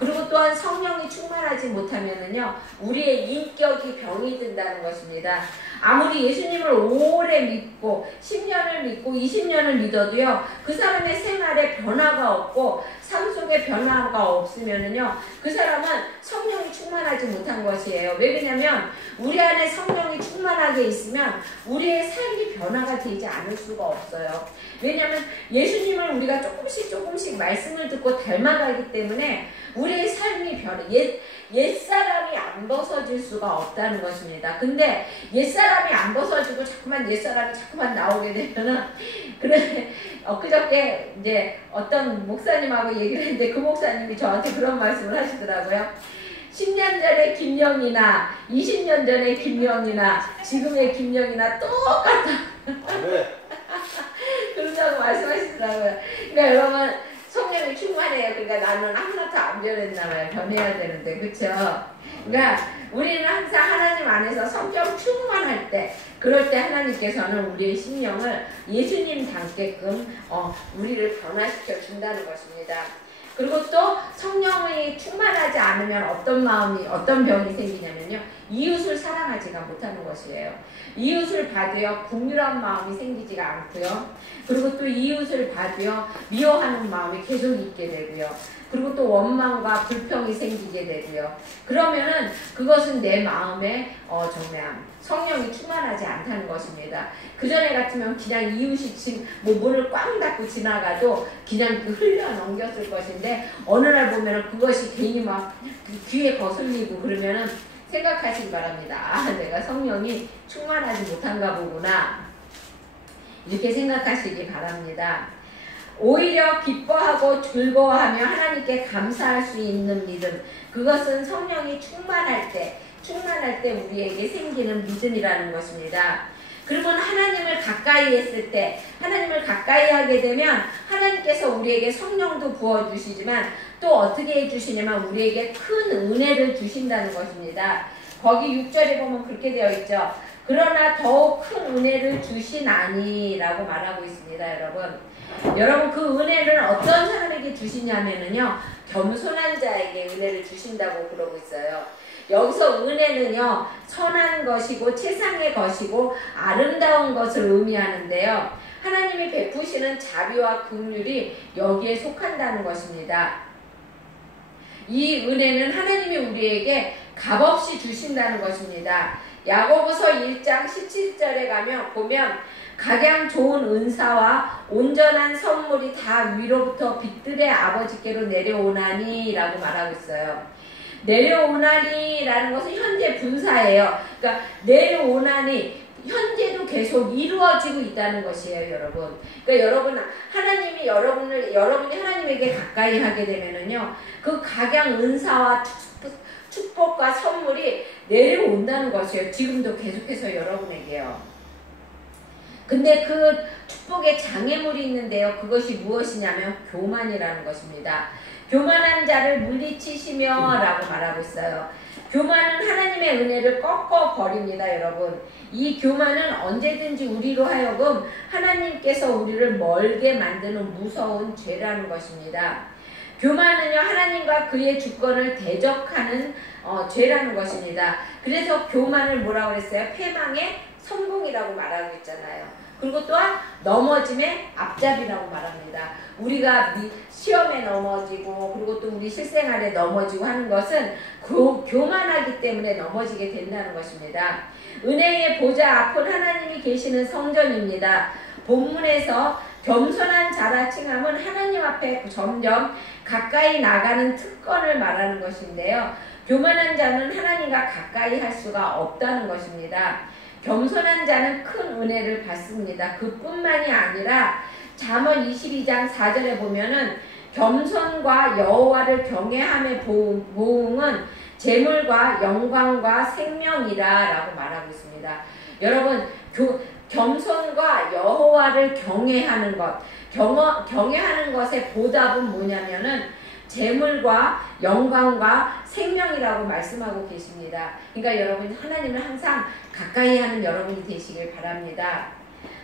그리고 또한 성령이 충만하지 못하면은요, 우리의 인격이 병이 든다는 것입니다. 아무리 예수님을 오래 믿고 10년을 믿고 20년을 믿어도요, 그 사람의 생활에 변화가 없고 삶 속에 변화가 없으면은요, 그 사람은 성령이 충만하지 못한 것이에요. 왜 그러냐면 우리 안에 성령이 충만하게 있으면 우리의 삶이 변화가 되지 않을 수가 없어요. 왜냐하면 예수님을 우리가 조금씩 말씀을 듣고 닮아가기 때문에 우리의 삶이 옛사람이 안 벗어질 수가 없다는 것입니다. 근데 옛사람이 안 벗어지고 옛사람이 자꾸만 나오게 되면은, 그저께 이제 어떤 목사님하고 얘기를 했는데 그 목사님이 저한테 그런 말씀을 하시더라고요. 10년 전에 김영이나 20년 전에 김영이나 지금의 김영이나 똑같다. 그런다고 말씀하시더라고요. 그러니까 여러분, 성령이 충만해요. 그러니까 나는 하나도 안 변했나 봐요. 변해야 되는데, 그렇죠? 그러니까 우리는 항상 하나님 안에서 성령 충만할 때, 그럴 때 하나님께서는 우리의 심령을 예수님 닮게끔 우리를 변화시켜 준다는 것입니다. 그리고 또 성령이 충만하지 않으면 어떤 병이 생기냐면요, 이웃을 사랑하지가 못하는 것이에요. 이웃을 봐도요, 긍휼한 마음이 생기지가 않고요, 그리고 또 이웃을 봐도요, 미워하는 마음이 계속 있게 되고요, 그리고 또 원망과 불평이 생기게 되고요. 그러면은 그것은 내 마음에 성령이 충만하지 않다는 것입니다. 그 전에 같으면 그냥 이웃이 문을 꽝 닫고 지나가도 그냥 흘려 넘겼을 것인데, 어느 날 보면은 그것이 괜히 막 귀에 거슬리고 그러면은 생각하시기 바랍니다. 내가 성령이 충만하지 못한가 보구나. 이렇게 생각하시기 바랍니다. 오히려 기뻐하고 즐거워하며 하나님께 감사할 수 있는 믿음, 그것은 성령이 충만할 때 우리에게 생기는 믿음이라는 것입니다. 그러면 하나님을 가까이 했을 때, 하나님을 가까이 하게 되면 하나님께서 우리에게 성령도 부어주시지만 또 어떻게 해주시냐면 우리에게 큰 은혜를 주신다는 것입니다. 거기 6절에 보면 그렇게 되어 있죠. 그러나 더욱 큰 은혜를 주시나니 라고 말하고 있습니다. 여러분 그 은혜를 어떤 사람에게 주시냐면요, 겸손한 자에게 은혜를 주신다고 그러고 있어요. 여기서 은혜는요, 선한 것이고 최상의 것이고 아름다운 것을 의미하는데요, 하나님이 베푸시는 자비와 긍휼이 여기에 속한다는 것입니다. 이 은혜는 하나님이 우리에게 값없이 주신다는 것입니다. 야고보서 1장 17절에 보면 각양 좋은 은사와 온전한 선물이 다 위로부터 빛들의 아버지께로 내려오나니 라고 말하고 있어요. 내려오나니 라는 것은 현재 분사예요. 그러니까 내려오나니 현재도 계속 이루어지고 있다는 것이에요, 여러분. 그러니까 여러분이 하나님에게 가까이 하게 되면은요, 그 각양 은사와 축복과 선물이 내려온다는 것이에요. 지금도 계속해서 여러분에게요. 근데 그 축복에 장애물이 있는데요. 그것이 무엇이냐면 교만이라는 것입니다. 교만한 자를 물리치시며 라고 말하고 있어요. 교만은 하나님의 은혜를 꺾어 버립니다, 여러분. 이 교만은 언제든지 우리로 하여금 하나님께서 우리를 멀게 만드는 무서운 죄라는 것입니다. 교만은요, 하나님과 그의 주권을 대적하는 죄라는 것입니다. 그래서 교만을 뭐라고 했어요? 패망의 성공이라고 말하고 있잖아요. 그리고 또한 넘어짐의 앞잡이라고 말합니다. 우리가 시험에 넘어지고 그리고 또 우리 실생활에 넘어지고 하는 것은 교만하기 때문에 넘어지게 된다는 것입니다. 은혜의 보좌 앞은 하나님이 계시는 성전입니다. 본문에서 겸손한 자라 칭함은 하나님 앞에 점점 가까이 나가는 특권을 말하는 것인데요. 교만한 자는 하나님과 가까이 할 수가 없다는 것입니다. 겸손한 자는 큰 은혜를 받습니다. 그뿐만이 아니라 잠언 22장 4절에 보면은 겸손과 여호와를 경외함의 보응은 재물과 영광과 생명이라 라고 말하고 있습니다. 여러분, 겸손과 여호와를 경외하는 것, 경외하는 것의 보답은 뭐냐면은 재물과 영광과 생명이라고 말씀하고 계십니다. 그러니까 여러분, 하나님을 항상 가까이 하는 여러분이 되시길 바랍니다.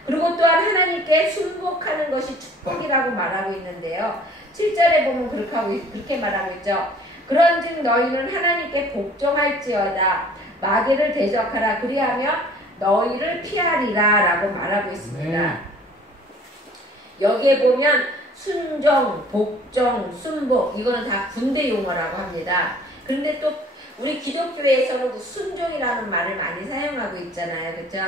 그리고 또한 하나님께 순복하는 것이 축복이라고 말하고 있는데요. 7절에 보면 그렇게 말하고 있죠. 그런즉 너희는 하나님께 복종할지어다. 마귀를 대적하라. 그리하면 너희를 피하리라 라고 말하고 있습니다. 여기에 보면 순종, 복종, 순복, 이거는 다 군대 용어라고 합니다. 그런데 또 우리 기독교에서는 순종이라는 말을 많이 사용하고 있잖아요. 그렇죠?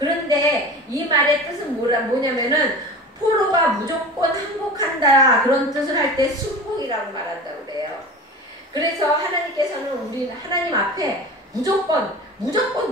그런데 이 말의 뜻은 뭐냐면은 포로가 무조건 항복한다, 그런 뜻을 할 때 순복이라고 말한다고 그래요. 그래서 하나님께서는 우리 하나님 앞에 무조건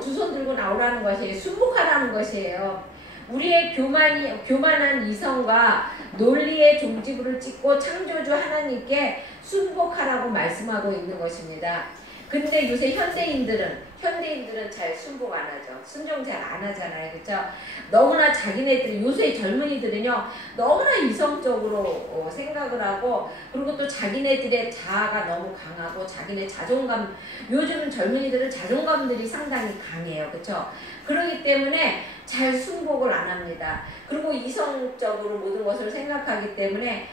두 손 들고 나오라는 것이에요. 순복하라는 것이에요. 우리의 교만한 이성과 논리의 종지부를 찍고 창조주 하나님께 순복하라고 말씀하고 있는 것입니다. 근데 요새 현대인들은 잘 순복 안 하죠. 순종 잘 안 하잖아요. 그렇죠? 너무나 자기네들이, 요새 젊은이들은요, 너무나 이성적으로 생각을 하고, 그리고 또 자기네들의 자아가 너무 강하고, 자기네 자존감, 요즘 젊은이들은 자존감들이 상당히 강해요. 그렇죠? 그렇기 때문에 잘 순복을 안 합니다. 그리고 이성적으로 모든 것을 생각하기 때문에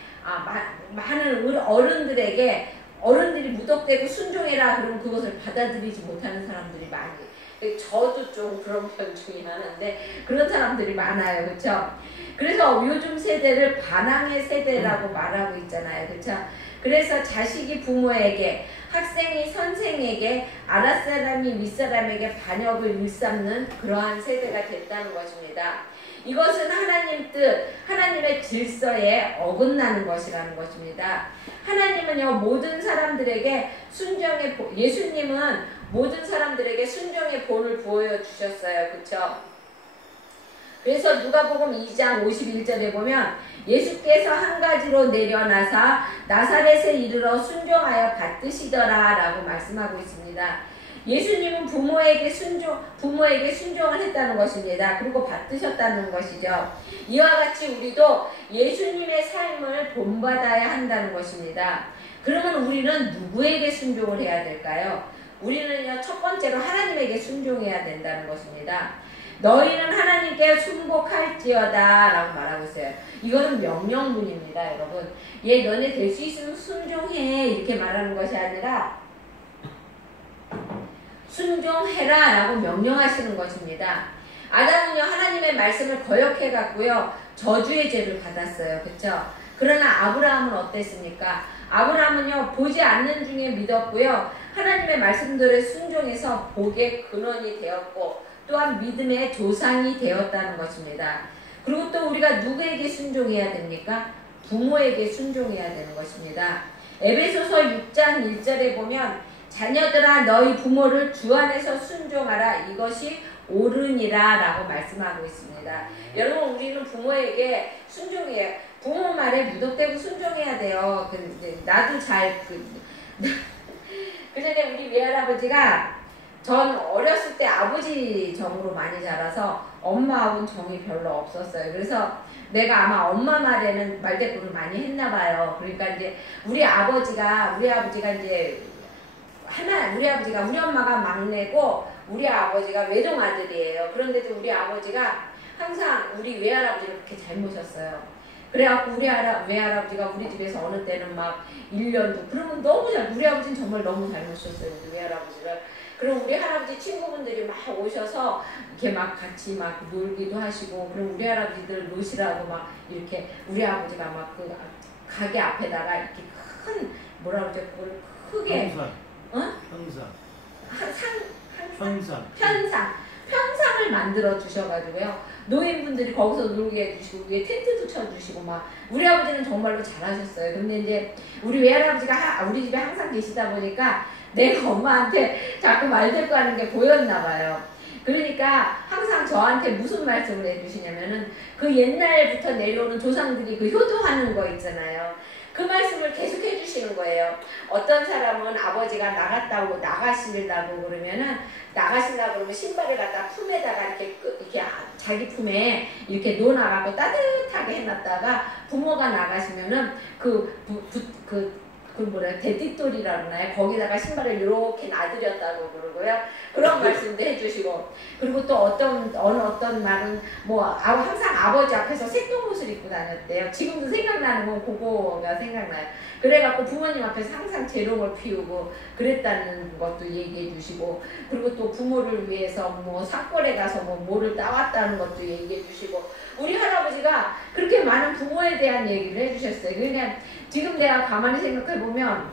많은 어른들이 무턱대고 순종해라 그러면 그것을 받아들이지 못하는 사람들이 많이, 저도 좀 그런 편 중에 하나인데 그런 사람들이 많아요. 그렇죠? 그래서 요즘 세대를 반항의 세대라고 말하고 있잖아요. 그렇죠? 그래서 자식이 부모에게, 학생이 선생에게, 아랫사람이 윗사람에게 반역을 일삼는 그러한 세대가 됐다는 것입니다. 이것은 하나님 뜻, 하나님의 질서에 어긋나는 것이라는 것입니다. 하나님은요, 모든 사람들에게 예수님은 모든 사람들에게 순종의 본을 보여주셨어요. 그쵸? 그래서 누가복음 2장 51절에 보면 예수께서 한 가지로 내려나사 나사렛에 이르러 순종하여 받드시더라 라고 말씀하고 있습니다. 예수님은 부모에게 순종을 했다는 것입니다. 그리고 받드셨다는 것이죠. 이와 같이 우리도 예수님의 삶을 본받아야 한다는 것입니다. 그러면 우리는 누구에게 순종을 해야 될까요? 우리는요, 첫 번째로 하나님에게 순종해야 된다는 것입니다. 너희는 하나님께 순복할지어다 라고 말하고 있어요. 이거는 명령문입니다, 여러분. 너네 될 수 있으면 순종해 이렇게 말하는 것이 아니라 순종해라 라고 명령하시는 것입니다. 아담은요, 하나님의 말씀을 거역해 갖고요, 저주의 죄를 받았어요. 그쵸? 그러나 아브라함은 어땠습니까? 아브라함은요, 보지 않는 중에 믿었고요, 하나님의 말씀들을 순종해서 복의 근원이 되었고, 또한 믿음의 조상이 되었다는 것입니다. 그리고 또 우리가 누구에게 순종해야 됩니까? 부모에게 순종해야 되는 것입니다. 에베소서 6장 1절에 보면 자녀들아 너희 부모를 주 안에서 순종하라 이것이 옳으니라 라고 말씀하고 있습니다. 여러분 우리는 부모에게 순종해요. 부모 말에 무턱대고 순종해야 돼요. 나도 그 전에 우리 외할아버지가 전 어렸을 때 아버지 정으로 많이 자라서 엄마하고는 정이 별로 없었어요. 그래서 내가 아마 엄마 말에는 말대꾸를 많이 했나 봐요. 그러니까 이제 우리 아버지가 이제 우리 엄마가 막내고 우리 아버지가 외동 아들이에요. 그런데도 우리 아버지가 항상 우리 외할아버지를 그렇게 잘 모셨어요. 그래갖고 우리 외할아버지가 우리 집에서 어느 때는 막 1년도 그러면 우리 아버지는 정말 너무 잘 모셨어요. 우리 외할아버지를. 그럼 우리 할아버지 친구분들이 막 오셔서 이렇게 막 같이 막 놀기도 하시고, 그럼 우리 할아버지들 노시라고 막 이렇게 우리 아버지가 막 그 가게 앞에다가 이렇게 큰 뭐라 그러죠? 그걸 크게 평상을 만들어 주셔가지고요. 노인분들이 거기서 놀게 해주시고 위에 텐트도 쳐주시고 막 우리 아버지는 정말로 잘하셨어요. 근데 이제 우리 외할아버지가 우리 집에 항상 계시다 보니까 내가 엄마한테 자꾸 말대꾸 하는 게 보였나 봐요. 그러니까 항상 저한테 무슨 말씀을 해주시냐면은 그 옛날부터 내려오는 조상들이 그 효도하는 거 있잖아요. 그 말씀을 계속 해주시는 거예요. 어떤 사람은 아버지가 나가시려고 그러면 신발을 갖다 품에다가 이렇게 자기 품에 이렇게 놓아갖고 따뜻하게 해놨다가 부모가 나가시면은 대띠돌이라고 하나요? 거기다가 신발을 이렇게 놔드렸다고 그러고요. 그런 말씀도 해주시고, 그리고 또 어떤 말은 항상 아버지 앞에서 색동옷을 입고 다녔대요. 지금도 생각나는 건 그거가 생각나요. 그래갖고 부모님 앞에서 항상 재롱을 피우고 그랬다는 것도 얘기해 주시고, 그리고 또 부모를 위해서 산골에 가서 뭐를 따왔다는 것도 얘기해 주시고, 우리 할아버지가 그렇게 많은 부모에 대한 얘기를 해주셨어요. 그냥 지금 내가 가만히 생각해보면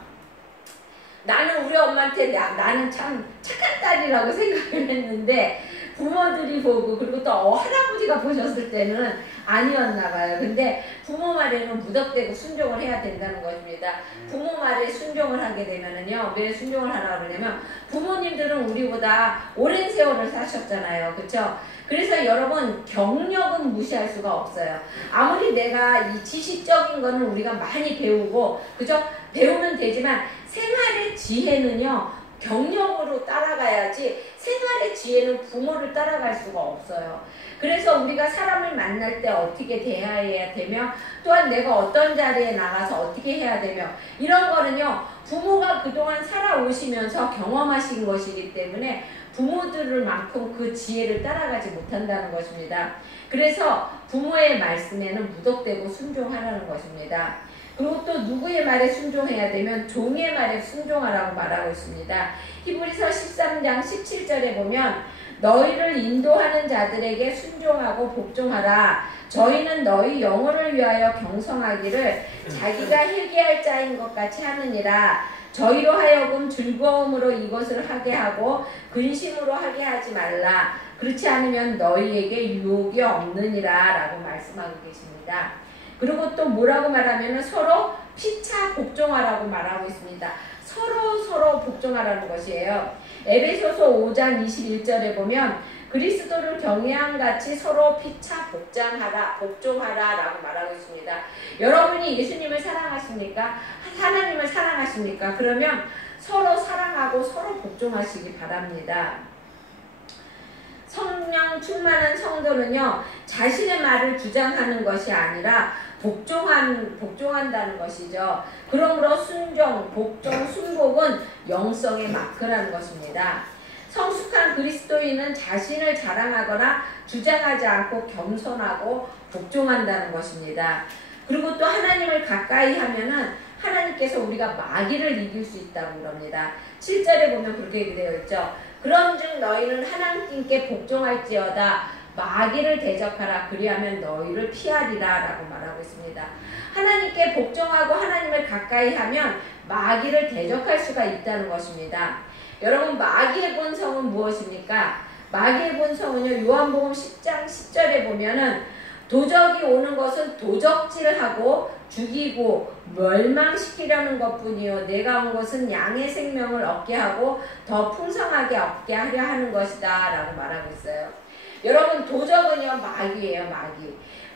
나는 우리 엄마한테 나는 참 착한 딸이라고 생각을 했는데 부모들이 보고 그리고 또 할아버지가 보셨을 때는 아니었나 봐요. 근데 부모 말에는 무턱대고 순종을 해야 된다는 것입니다. 부모 말에 순종을 하게 되면은요, 왜 순종을 하라고 그러냐면 부모님들은 우리보다 오랜 세월을 사셨잖아요. 그렇죠? 그래서 여러분 경력은 무시할 수가 없어요. 아무리 내가 이 지식적인 거는 우리가 많이 배우고 그죠? 배우면 되지만 생활의 지혜는요 경력으로 따라가야지 생활의 지혜는 부모를 따라갈 수가 없어요. 그래서 우리가 사람을 만날 때 어떻게 대해야 되며 또한 내가 어떤 자리에 나가서 어떻게 해야 되며 이런 거는요 부모가 그동안 살아오시면서 경험하신 것이기 때문에 부모들만큼 그 지혜를 따라가지 못한다는 것입니다. 그래서 부모의 말씀에는 무턱대고 순종하라는 것입니다. 그리고 또 누구의 말에 순종해야 되면 종의 말에 순종하라고 말하고 있습니다. 히브리서 13장 17절에 보면 너희를 인도하는 자들에게 순종하고 복종하라. 저희는 너희 영혼을 위하여 경성하기를 자기가 회개할 자인 것 같이 하느니라. 저희로 하여금 즐거움으로 이것을 하게 하고 근심으로 하게 하지 말라. 그렇지 않으면 너희에게 유혹이 없느니라 라고 말씀하고 계십니다. 그리고 또 뭐라고 말하면 서로 피차 복종하라고 말하고 있습니다. 서로 복종하라는 것이에요. 에베소서 5장 21절에 보면 그리스도를 경외함같이 서로 피차 복종하라 라고 말하고 있습니다. 여러분이 예수님을 사랑하십니까? 하나님을 사랑하십니까? 그러면 서로 사랑하고 서로 복종하시기 바랍니다. 성령 충만한 성도는요 자신의 말을 주장하는 것이 아니라 복종한다는 것이죠. 그러므로 순종, 복종, 순복은 영성의 마크라는 것입니다. 성숙한 그리스도인은 자신을 자랑하거나 주장하지 않고 겸손하고 복종한다는 것입니다. 그리고 또 하나님을 가까이 하면은 하나님께서 우리가 마귀를 이길 수 있다고 그럽니다. 7절에 보면 그렇게 되어 있죠. 그런즉 너희는 하나님께 복종할지어다 마귀를 대적하라. 그리하면 너희를 피하리라 라고 말하고 있습니다. 하나님께 복종하고 하나님을 가까이 하면 마귀를 대적할 수가 있다는 것입니다. 여러분 마귀의 본성은 무엇입니까? 마귀의 본성은요, 요한복음 10장 10절에 보면은 도적이 오는 것은 도적질하고 죽이고 멸망시키려는 것뿐이요 내가 온 것은 양의 생명을 얻게 하고 더 풍성하게 얻게 하려 하는 것이다 라고 말하고 있어요. 여러분, 도적은요 마귀예요.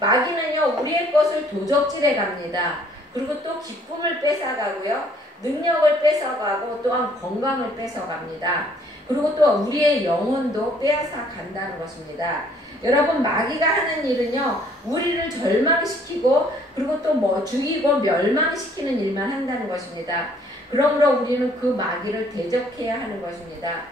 마귀는요 우리의 것을 도적질해 갑니다. 그리고 또 기쁨을 뺏어가고요, 능력을 뺏어가고 또한 건강을 뺏어갑니다. 그리고 또 우리의 영혼도 빼앗아 간다는 것입니다. 여러분, 마귀가 하는 일은요 우리를 절망시키고 그리고 또 죽이고 멸망시키는 일만 한다는 것입니다. 그러므로 우리는 그 마귀를 대적해야 하는 것입니다.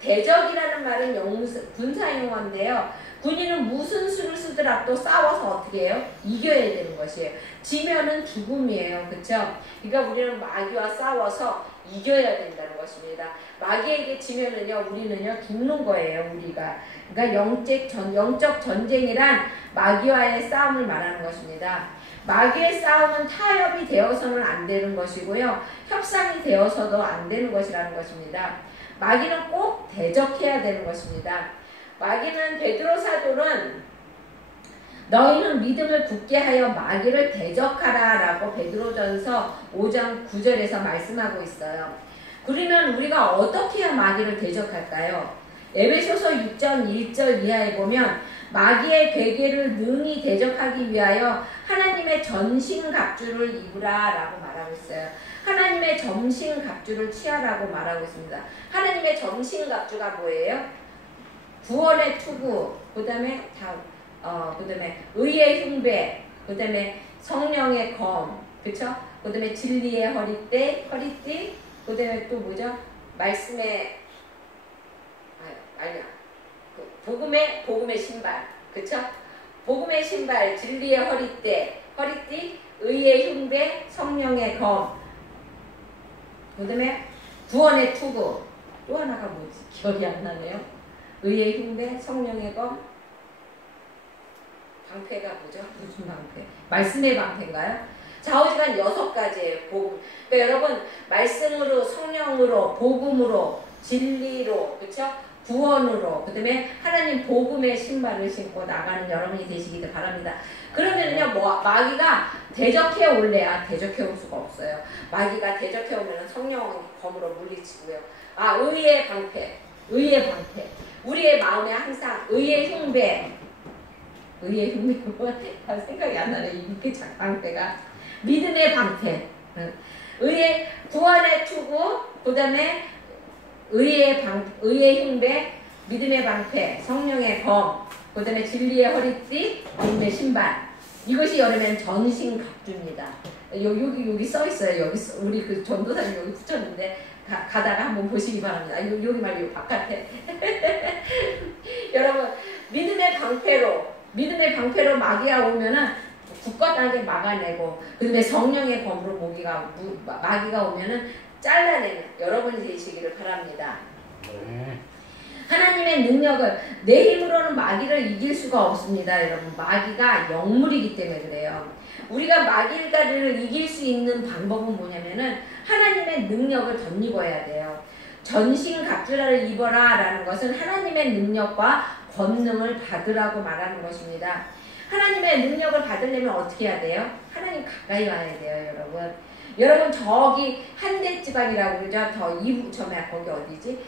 대적이라는 말은 군사용어인데요, 군인은 무슨 수를 쓰더라도 싸워서 어떻게 해요? 이겨야 되는 것이에요. 지면은 죽음이에요. 그쵸? 그러니까 우리는 마귀와 싸워서 이겨야 된다는 것입니다. 마귀에게 지면은요 우리는요 죽는 거예요. 우리가. 그러니까 영적 전쟁이란 마귀와의 싸움을 말하는 것입니다. 마귀의 싸움은 타협이 되어서는 안 되는 것이고요, 협상이 되어서도 안 되는 것이라는 것입니다. 마귀는 꼭 대적해야 되는 것입니다. 마귀는 베드로 사도는 너희는 믿음을 굳게 하여 마귀를 대적하라 라고 베드로전서 5장 9절에서 말씀하고 있어요. 그러면 우리가 어떻게 해야 마귀를 대적할까요? 에베소서 6장 1절 이하에 보면 마귀의 괴계를 능히 대적하기 위하여 하나님의 전신갑주를 입으라 라고 말하고 있어요. 하나님의 전신갑주를 취하라고 말하고 있습니다. 하나님의 전신갑주가 뭐예요? 구원의 투구, 그 다음에 의의 흉배, 그 다음에 성령의 검, 그쵸? 그 다음에 진리의 허리띠, 그 다음에 또 뭐죠? 말씀의, 복음의 신발, 그쵸? 복음의 신발, 진리의 허리띠, 의의 흉배, 성령의 검, 그 다음에 구원의 투구, 또 하나가 뭐지? 기억이 안 나네요. 의의 흉배, 성령의 검, 방패가 뭐죠? 무슨 방패? 말씀의 방패인가요? 좌우지간 6가지예요. 복음. 그러니까 여러분, 말씀으로, 성령으로, 복음으로, 진리로, 그쵸? 구원으로, 그 다음에 하나님 복음의 신발을 신고 나가는 여러분이 되시기를 바랍니다. 그러면은요, 마귀가 대적해 올래야 대적해 올 수가 없어요. 마귀가 대적해 오면은 성령 검으로 물리치고요. 의의 방패. 우리의 마음에 항상 의의 흉배 생각이 안 나네. 이렇게 방패가 믿음의 방패, 의의 구원의 투구, 그 다음에 의의 흉배, 믿음의 방패, 성령의 검, 그 다음에 진리의 허리띠, 복음의 신발. 이것이 여름엔 전신갑주입니다. 여기 써 있어요. 여기 우리 그 전도사님 여기 붙였는데 가다가 한번 보시기 바랍니다. 여기 말고 바깥에. 여러분, 믿음의 방패로 마귀가 오면은 굳건하게 막아내고, 그 다음에 성령의 검으로 마귀가 오면은 잘라내는 여러분이 되시기를 바랍니다. 하나님의 능력을, 내 힘으로는 마귀를 이길 수가 없습니다. 여러분, 마귀가 영물이기 때문에 그래요. 우리가 마귀를 이길 수 있는 방법은 뭐냐면은 하나님의 능력을 덧입어야 돼요. 전신갑주를 입어라 라는 것은 하나님의 능력과 권능을 받으라고 말하는 것입니다. 하나님의 능력을 받으려면 어떻게 해야 돼요? 하나님 가까이 와야 돼요, 여러분. 여러분, 저기 한대지방이라고 그러죠? 거기 어디지?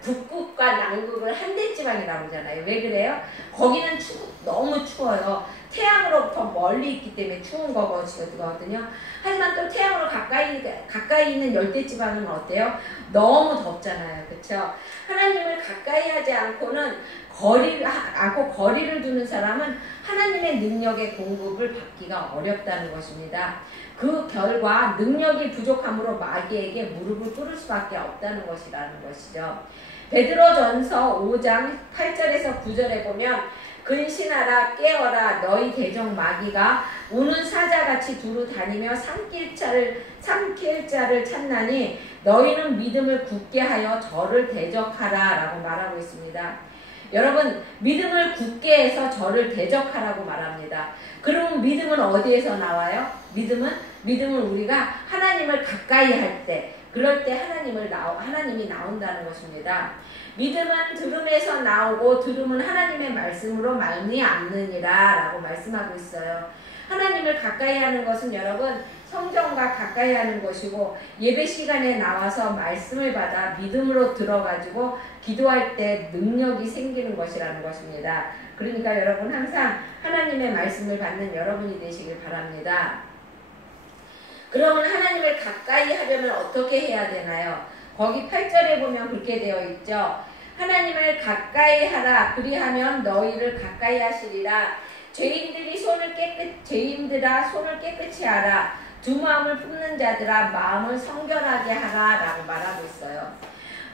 북극과 남극을 한대지방이라고 그러잖아요. 왜 그래요? 거기는 너무 추워요. 태양으로부터 멀리 있기 때문에 추운 거거든요. 하지만 또 태양으로 가까이 있는 열대지방은 어때요? 너무 덥잖아요. 그쵸? 하나님을 가까이 하지 않고는 거리를 두는 사람은 하나님의 능력의 공급을 받기가 어렵다는 것입니다. 그 결과 능력이 부족함으로 마귀에게 무릎을 꿇을 수밖에 없다는 것이라는 것이죠. 베드로전서 5장 8절에서 9절에 보면 근신하라 깨어라 너희 대적 마귀가 우는 사자같이 두루 다니며 삼킬 자를 찾나니 너희는 믿음을 굳게 하여 저를 대적하라 라고 말하고 있습니다. 여러분, 믿음을 굳게 해서 저를 대적하라고 말합니다. 그러면 믿음은 어디에서 나와요? 믿음은 우리가 하나님을 가까이 할 때, 그럴 때 하나님이 나온다는 것입니다. 믿음은 들음에서 나오고 들음은 하나님의 말씀으로 말미암느니라 라고 말씀하고 있어요. 하나님을 가까이 하는 것은 여러분 성경과 가까이 하는 것이고 예배 시간에 나와서 말씀을 받아 믿음으로 들어가지고 기도할 때 능력이 생기는 것이라는 것입니다. 그러니까 여러분 항상 하나님의 말씀을 받는 여러분이 되시길 바랍니다. 그러면 하나님을 가까이 하려면 어떻게 해야 되나요? 거기 8절에 보면 그렇게 되어 있죠. 하나님을 가까이 하라. 그리하면 너희를 가까이 하시리라. 죄인들아 손을 깨끗이 하라. 두 마음을 품는 자들아 마음을 성결하게 하라 라고 말하고 있어요.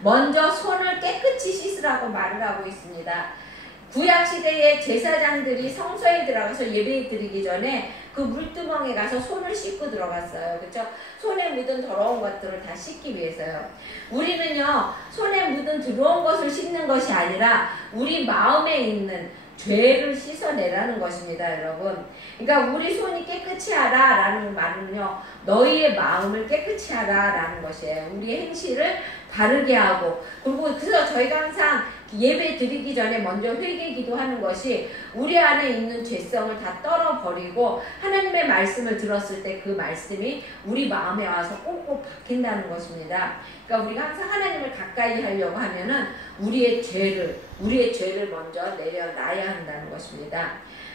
먼저 손을 깨끗이 씻으라고 말을 하고 있습니다. 구약시대의 제사장들이 성소에 들어가서 예배 드리기 전에 그 물두멍에 가서 손을 씻고 들어갔어요. 그렇죠? 손에 묻은 더러운 것들을 다 씻기 위해서요. 우리는요, 손에 묻은 더러운 것을 씻는 것이 아니라 우리 마음에 있는 죄를 씻어내라는 것입니다, 여러분. 그러니까 우리 손이 깨끗이 하라 라는 말은요, 너희의 마음을 깨끗이 하라 라는 것이에요. 우리의 행실을 바르게 하고, 그리고 그래서 저희가 항상 예배 드리기 전에 먼저 회개 기도하는 것이 우리 안에 있는 죄성을 다 떨어버리고 하나님의 말씀을 들었을 때 그 말씀이 우리 마음에 와서 꼭꼭 박힌다는 것입니다. 그러니까 우리가 항상 하나님을 가까이 하려고 하면은 우리의 죄를 먼저 내려놔야 한다는 것입니다.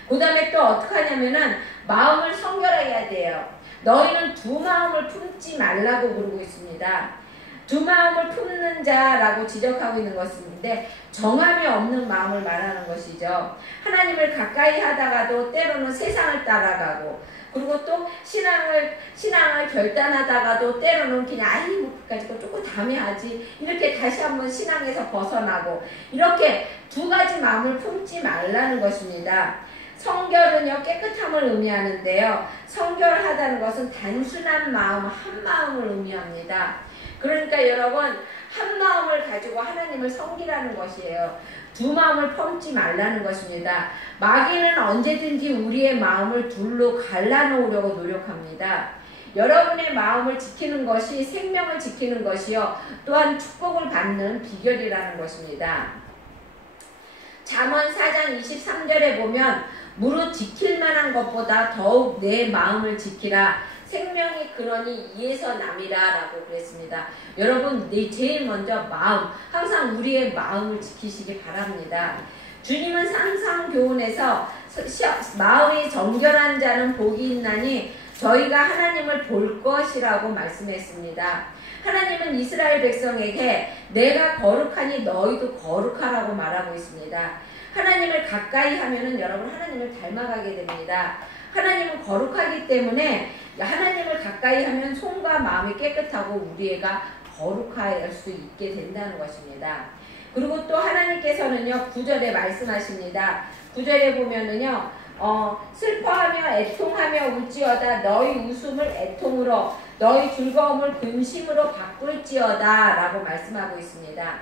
그 다음에 또 어떻게 하냐면은 마음을 성결하게 해야 돼요. 너희는 두 마음을 품지 말라고 그러고 있습니다. 두 마음을 품는 자라고 지적하고 있는 것인데 정함이 없는 마음을 말하는 것이죠. 하나님을 가까이 하다가도 때로는 세상을 따라가고, 그리고 또 신앙을 결단하다가도 때로는 그냥 그까짓 조금 다음에 하지 이렇게 다시 한번 신앙에서 벗어나고, 이렇게 두 가지 마음을 품지 말라는 것입니다. 성결은요 깨끗함을 의미하는데요, 성결하다는 것은 단순한 마음, 한 마음을 의미합니다. 그러니까 여러분 한 마음을 가지고 하나님을 섬기라는 것이에요. 두 마음을 품지 말라는 것입니다. 마귀는 언제든지 우리의 마음을 둘로 갈라놓으려고 노력합니다. 여러분의 마음을 지키는 것이 생명을 지키는 것이요 또한 축복을 받는 비결이라는 것입니다. 잠언 4장 23절에 보면 무릇 지킬 만한 것보다 더욱 내 마음을 지키라. 생명이 근원이 이에서 남이라 라고 그랬습니다. 여러분 제일 먼저 마음, 항상 우리의 마음을 지키시기 바랍니다. 주님은 항상 교훈에서 마음이 정결한 자는 복이 있나니 저희가 하나님을 볼 것이라고 말씀했습니다. 하나님은 이스라엘 백성에게 내가 거룩하니 너희도 거룩하라고 말하고 있습니다. 하나님을 가까이 하면은 여러분 하나님을 닮아가게 됩니다. 하나님은 거룩하기 때문에 하나님을 가까이 하면 손과 마음이 깨끗하고 우리 애가 거룩할 수 있게 된다는 것입니다. 그리고 또 하나님께서는요 9절에 말씀하십니다. 9절에 보면은요 슬퍼하며 애통하며 울지어다 너희 웃음을 애통으로 너희 즐거움을 근심으로 바꿀지어다 라고 말씀하고 있습니다.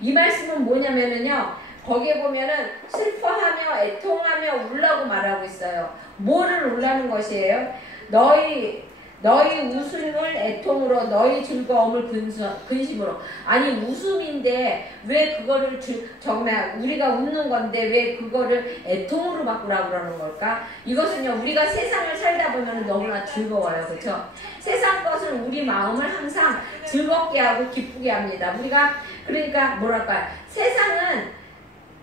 이 말씀은 뭐냐면은요 거기에 보면은 슬퍼하며 애통하며 울라고 말하고 있어요. 뭐를 울라는 것이에요? 너희 웃음을 애통으로 너희 즐거움을 근심으로. 아니 웃음인데 왜 그거를 정말 우리가 웃는 건데 왜 그거를 애통으로 바꾸라고 그러는 걸까? 이것은요 우리가 세상을 살다 보면 너무나 즐거워요. 그렇죠? 세상 것을 우리 마음을 항상 즐겁게 하고 기쁘게 합니다. 우리가 그러니까 뭐랄까 세상은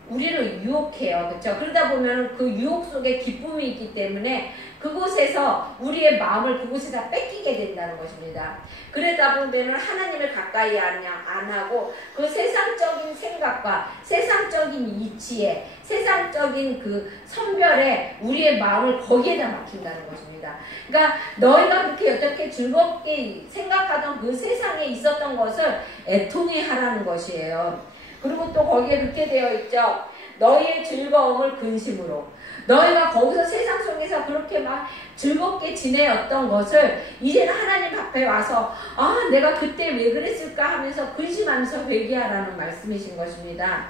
우리를 유혹해요. 그렇죠? 그러다 보면 그 유혹 속에 기쁨이 있기 때문에 그곳에서 우리의 마음을 그곳에다 뺏기게 된다는 것입니다. 그러다 보면 하나님을 가까이 안 하고 그 세상적인 생각과 세상적인 이치에 세상적인 그 선별에 우리의 마음을 거기에다 막힌다는 것입니다. 그러니까 너희가 그렇게 어떻게 즐겁게 생각하던 그 세상에 있었던 것을 애통해 하라는 것이에요. 그리고 또 거기에 그렇게 되어 있죠. 너희의 즐거움을 근심으로. 너희가 거기서 세상 속에서 그렇게 막 즐겁게 지내었던 것을 이제는 하나님 앞에 와서 내가 그때 왜 그랬을까 하면서 근심하면서 회개하라는 말씀이신 것입니다.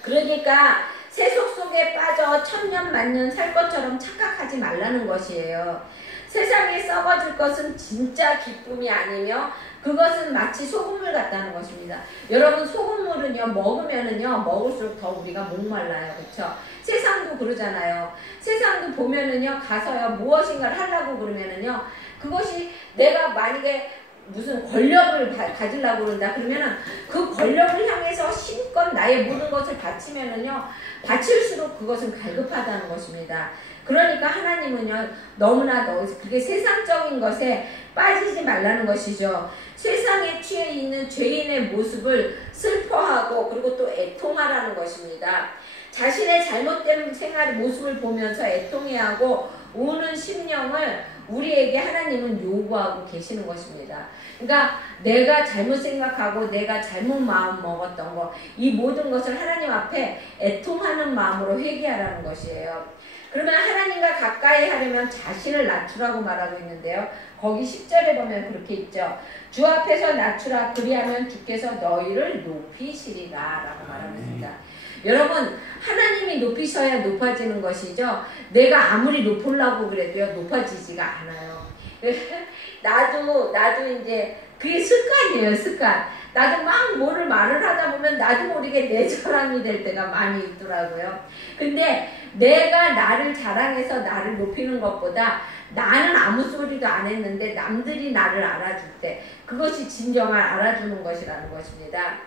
그러니까 세속 속에 빠져 천년 만년 살 것처럼 착각하지 말라는 것이에요. 세상에 썩어질 것은 진짜 기쁨이 아니며 그것은 마치 소금물 같다는 것입니다. 여러분, 소금물은요 먹으면은요 먹을수록 더 우리가 목말라요. 그렇죠? 세상도 그러잖아요. 세상도 보면은요 가서요 무엇인가를 하려고 그러면은요 그것이 내가 만약에 무슨 권력을 가지려고 그런다 그러면은 그 권력을 향해서 힘껏 나의 모든 것을 바치면은요 바칠수록 그것은 갈급하다는 것입니다. 그러니까 하나님은요 너무나 그게 세상적인 것에 빠지지 말라는 것이죠. 세상에 취해 있는 죄인의 모습을 슬퍼하고 그리고 또 애통하라는 것입니다. 자신의 잘못된 생활의 모습을 보면서 애통해하고 우는 심령을 우리에게 하나님은 요구하고 계시는 것입니다. 그러니까 내가 잘못 생각하고 내가 잘못 마음 먹었던 거, 이 모든 것을 하나님 앞에 애통하는 마음으로 회개하라는 것이에요. 그러면 하나님과 가까이 하려면 자신을 낮추라고 말하고 있는데요. 거기 10절에 보면 그렇게 있죠. 주 앞에서 낮추라 그리하면 주께서 너희를 높이시리라 라고 말합니다. 여러분, 하나님이 높이셔야 높아지는 것이죠. 내가 아무리 높으려고 그래도요 높아지지가 않아요. 나도 이제 그게 습관이에요. 습관. 나도 막 뭐를 말을 하다 보면 나도 모르게 내 자랑이 될 때가 많이 있더라고요. 근데 내가 나를 자랑해서 나를 높이는 것보다 나는 아무 소리도 안 했는데 남들이 나를 알아줄 때 그것이 진정한 알아주는 것이라는 것입니다.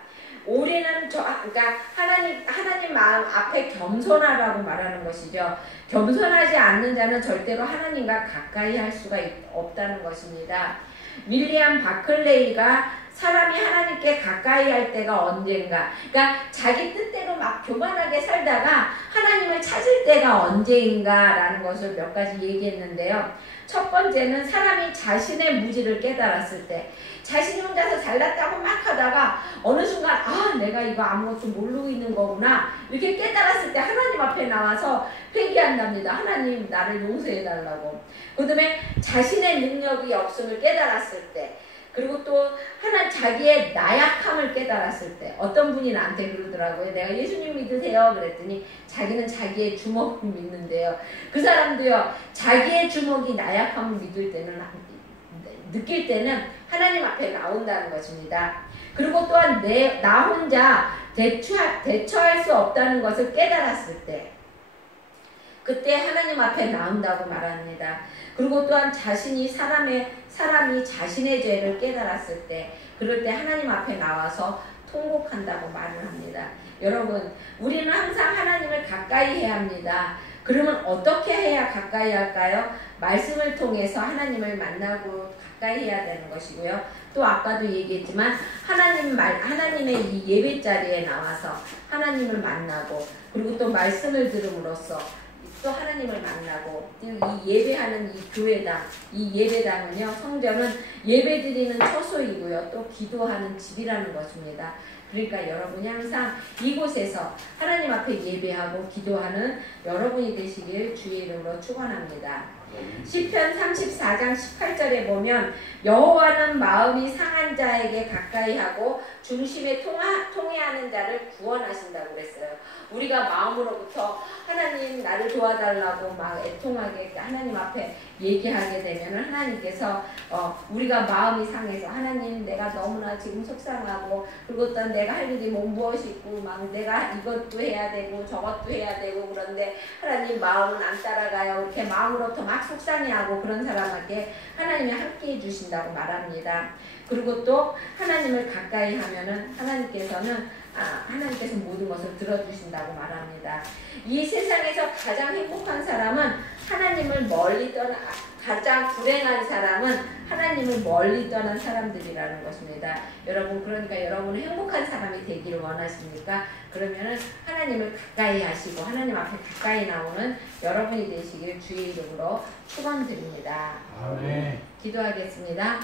우리는 그러니까 하나님 마음 앞에 겸손하라고 말하는 것이죠. 겸손하지 않는 자는 절대로 하나님과 가까이 할 수가 없다는 것입니다. 윌리엄 바클레이가 사람이 하나님께 가까이 할 때가 언젠가, 그러니까 자기 뜻대로 막 교만하게 살다가 하나님을 찾을 때가 언제인가라는 것을 몇 가지 얘기했는데요. 첫 번째는 사람이 자신의 무지를 깨달았을 때, 자신이 혼자서 잘났다고 막 하다가 어느 순간 내가 이거 아무것도 모르고 있는 거구나 이렇게 깨달았을 때 하나님 앞에 나와서 회개한답니다. 하나님 나를 용서해달라고. 그 다음에 자신의 능력이 없음을 깨달았을 때, 그리고 또 자기의 나약함을 깨달았을 때, 어떤 분이 나한테 그러더라고요. 내가 예수님 믿으세요 그랬더니 자기는 자기의 주먹을 믿는데요. 그 사람도요 자기의 주먹이 나약함을 느낄 때는 하나님 앞에 나온다는 것입니다. 그리고 또한 나 혼자 대처할 수 없다는 것을 깨달았을 때, 그때 하나님 앞에 나온다고 말합니다. 그리고 또한 사람이 자신의 죄를 깨달았을 때, 그럴 때 하나님 앞에 나와서 통곡한다고 말을 합니다. 여러분, 우리는 항상 하나님을 가까이 해야 합니다. 그러면 어떻게 해야 가까이 할까요? 말씀을 통해서 하나님을 만나고 가까이 해야 되는 것이고요. 또 아까도 얘기했지만 하나님의 이 예배 자리에 나와서 하나님을 만나고, 그리고 또 말씀을 들음으로써 또 하나님을 만나고, 이 예배하는 이 교회당, 이 예배당은요, 성전은 예배드리는 처소이고요, 또 기도하는 집이라는 것입니다. 그러니까 여러분이 항상 이곳에서 하나님 앞에 예배하고 기도하는 여러분이 되시길 주의 이름으로 축원합니다. 시편 34장 18절에 보면 여호와는 마음이 상한 자에게 가까이 하고 중심에 통해하는 자를 구원하신다고 그랬어요. 우리가 마음으로부터 하나님 나를 도와달라고 막 애통하게 하나님 앞에 얘기하게 되면 하나님께서 우리가 마음이 상해서 하나님 내가 너무나 지금 속상하고, 그리고 또 내가 할 일이 무엇이 있고 막 내가 이것도 해야 되고 저것도 해야 되고, 그런데 하나님 마음은 안 따라가요. 이렇게 마음으로부터 막 속상해하고 그런 사람에게 하나님이 함께해 주신다고 말합니다. 그리고 또 하나님을 가까이 하면은 하나님께서 모든 것을 들어주신다고 말합니다. 이 세상에서 가장 행복한 사람은 하나님을 멀리 가장 불행한 사람은 하나님을 멀리 떠난 사람들이라는 것입니다. 여러분, 그러니까 여러분은 행복한 사람이 되기를 원하십니까? 그러면은 하나님을 가까이 하시고 하나님 앞에 가까이 나오는 여러분이 되시길 주의 이름으로 축원드립니다. 아멘. 기도하겠습니다.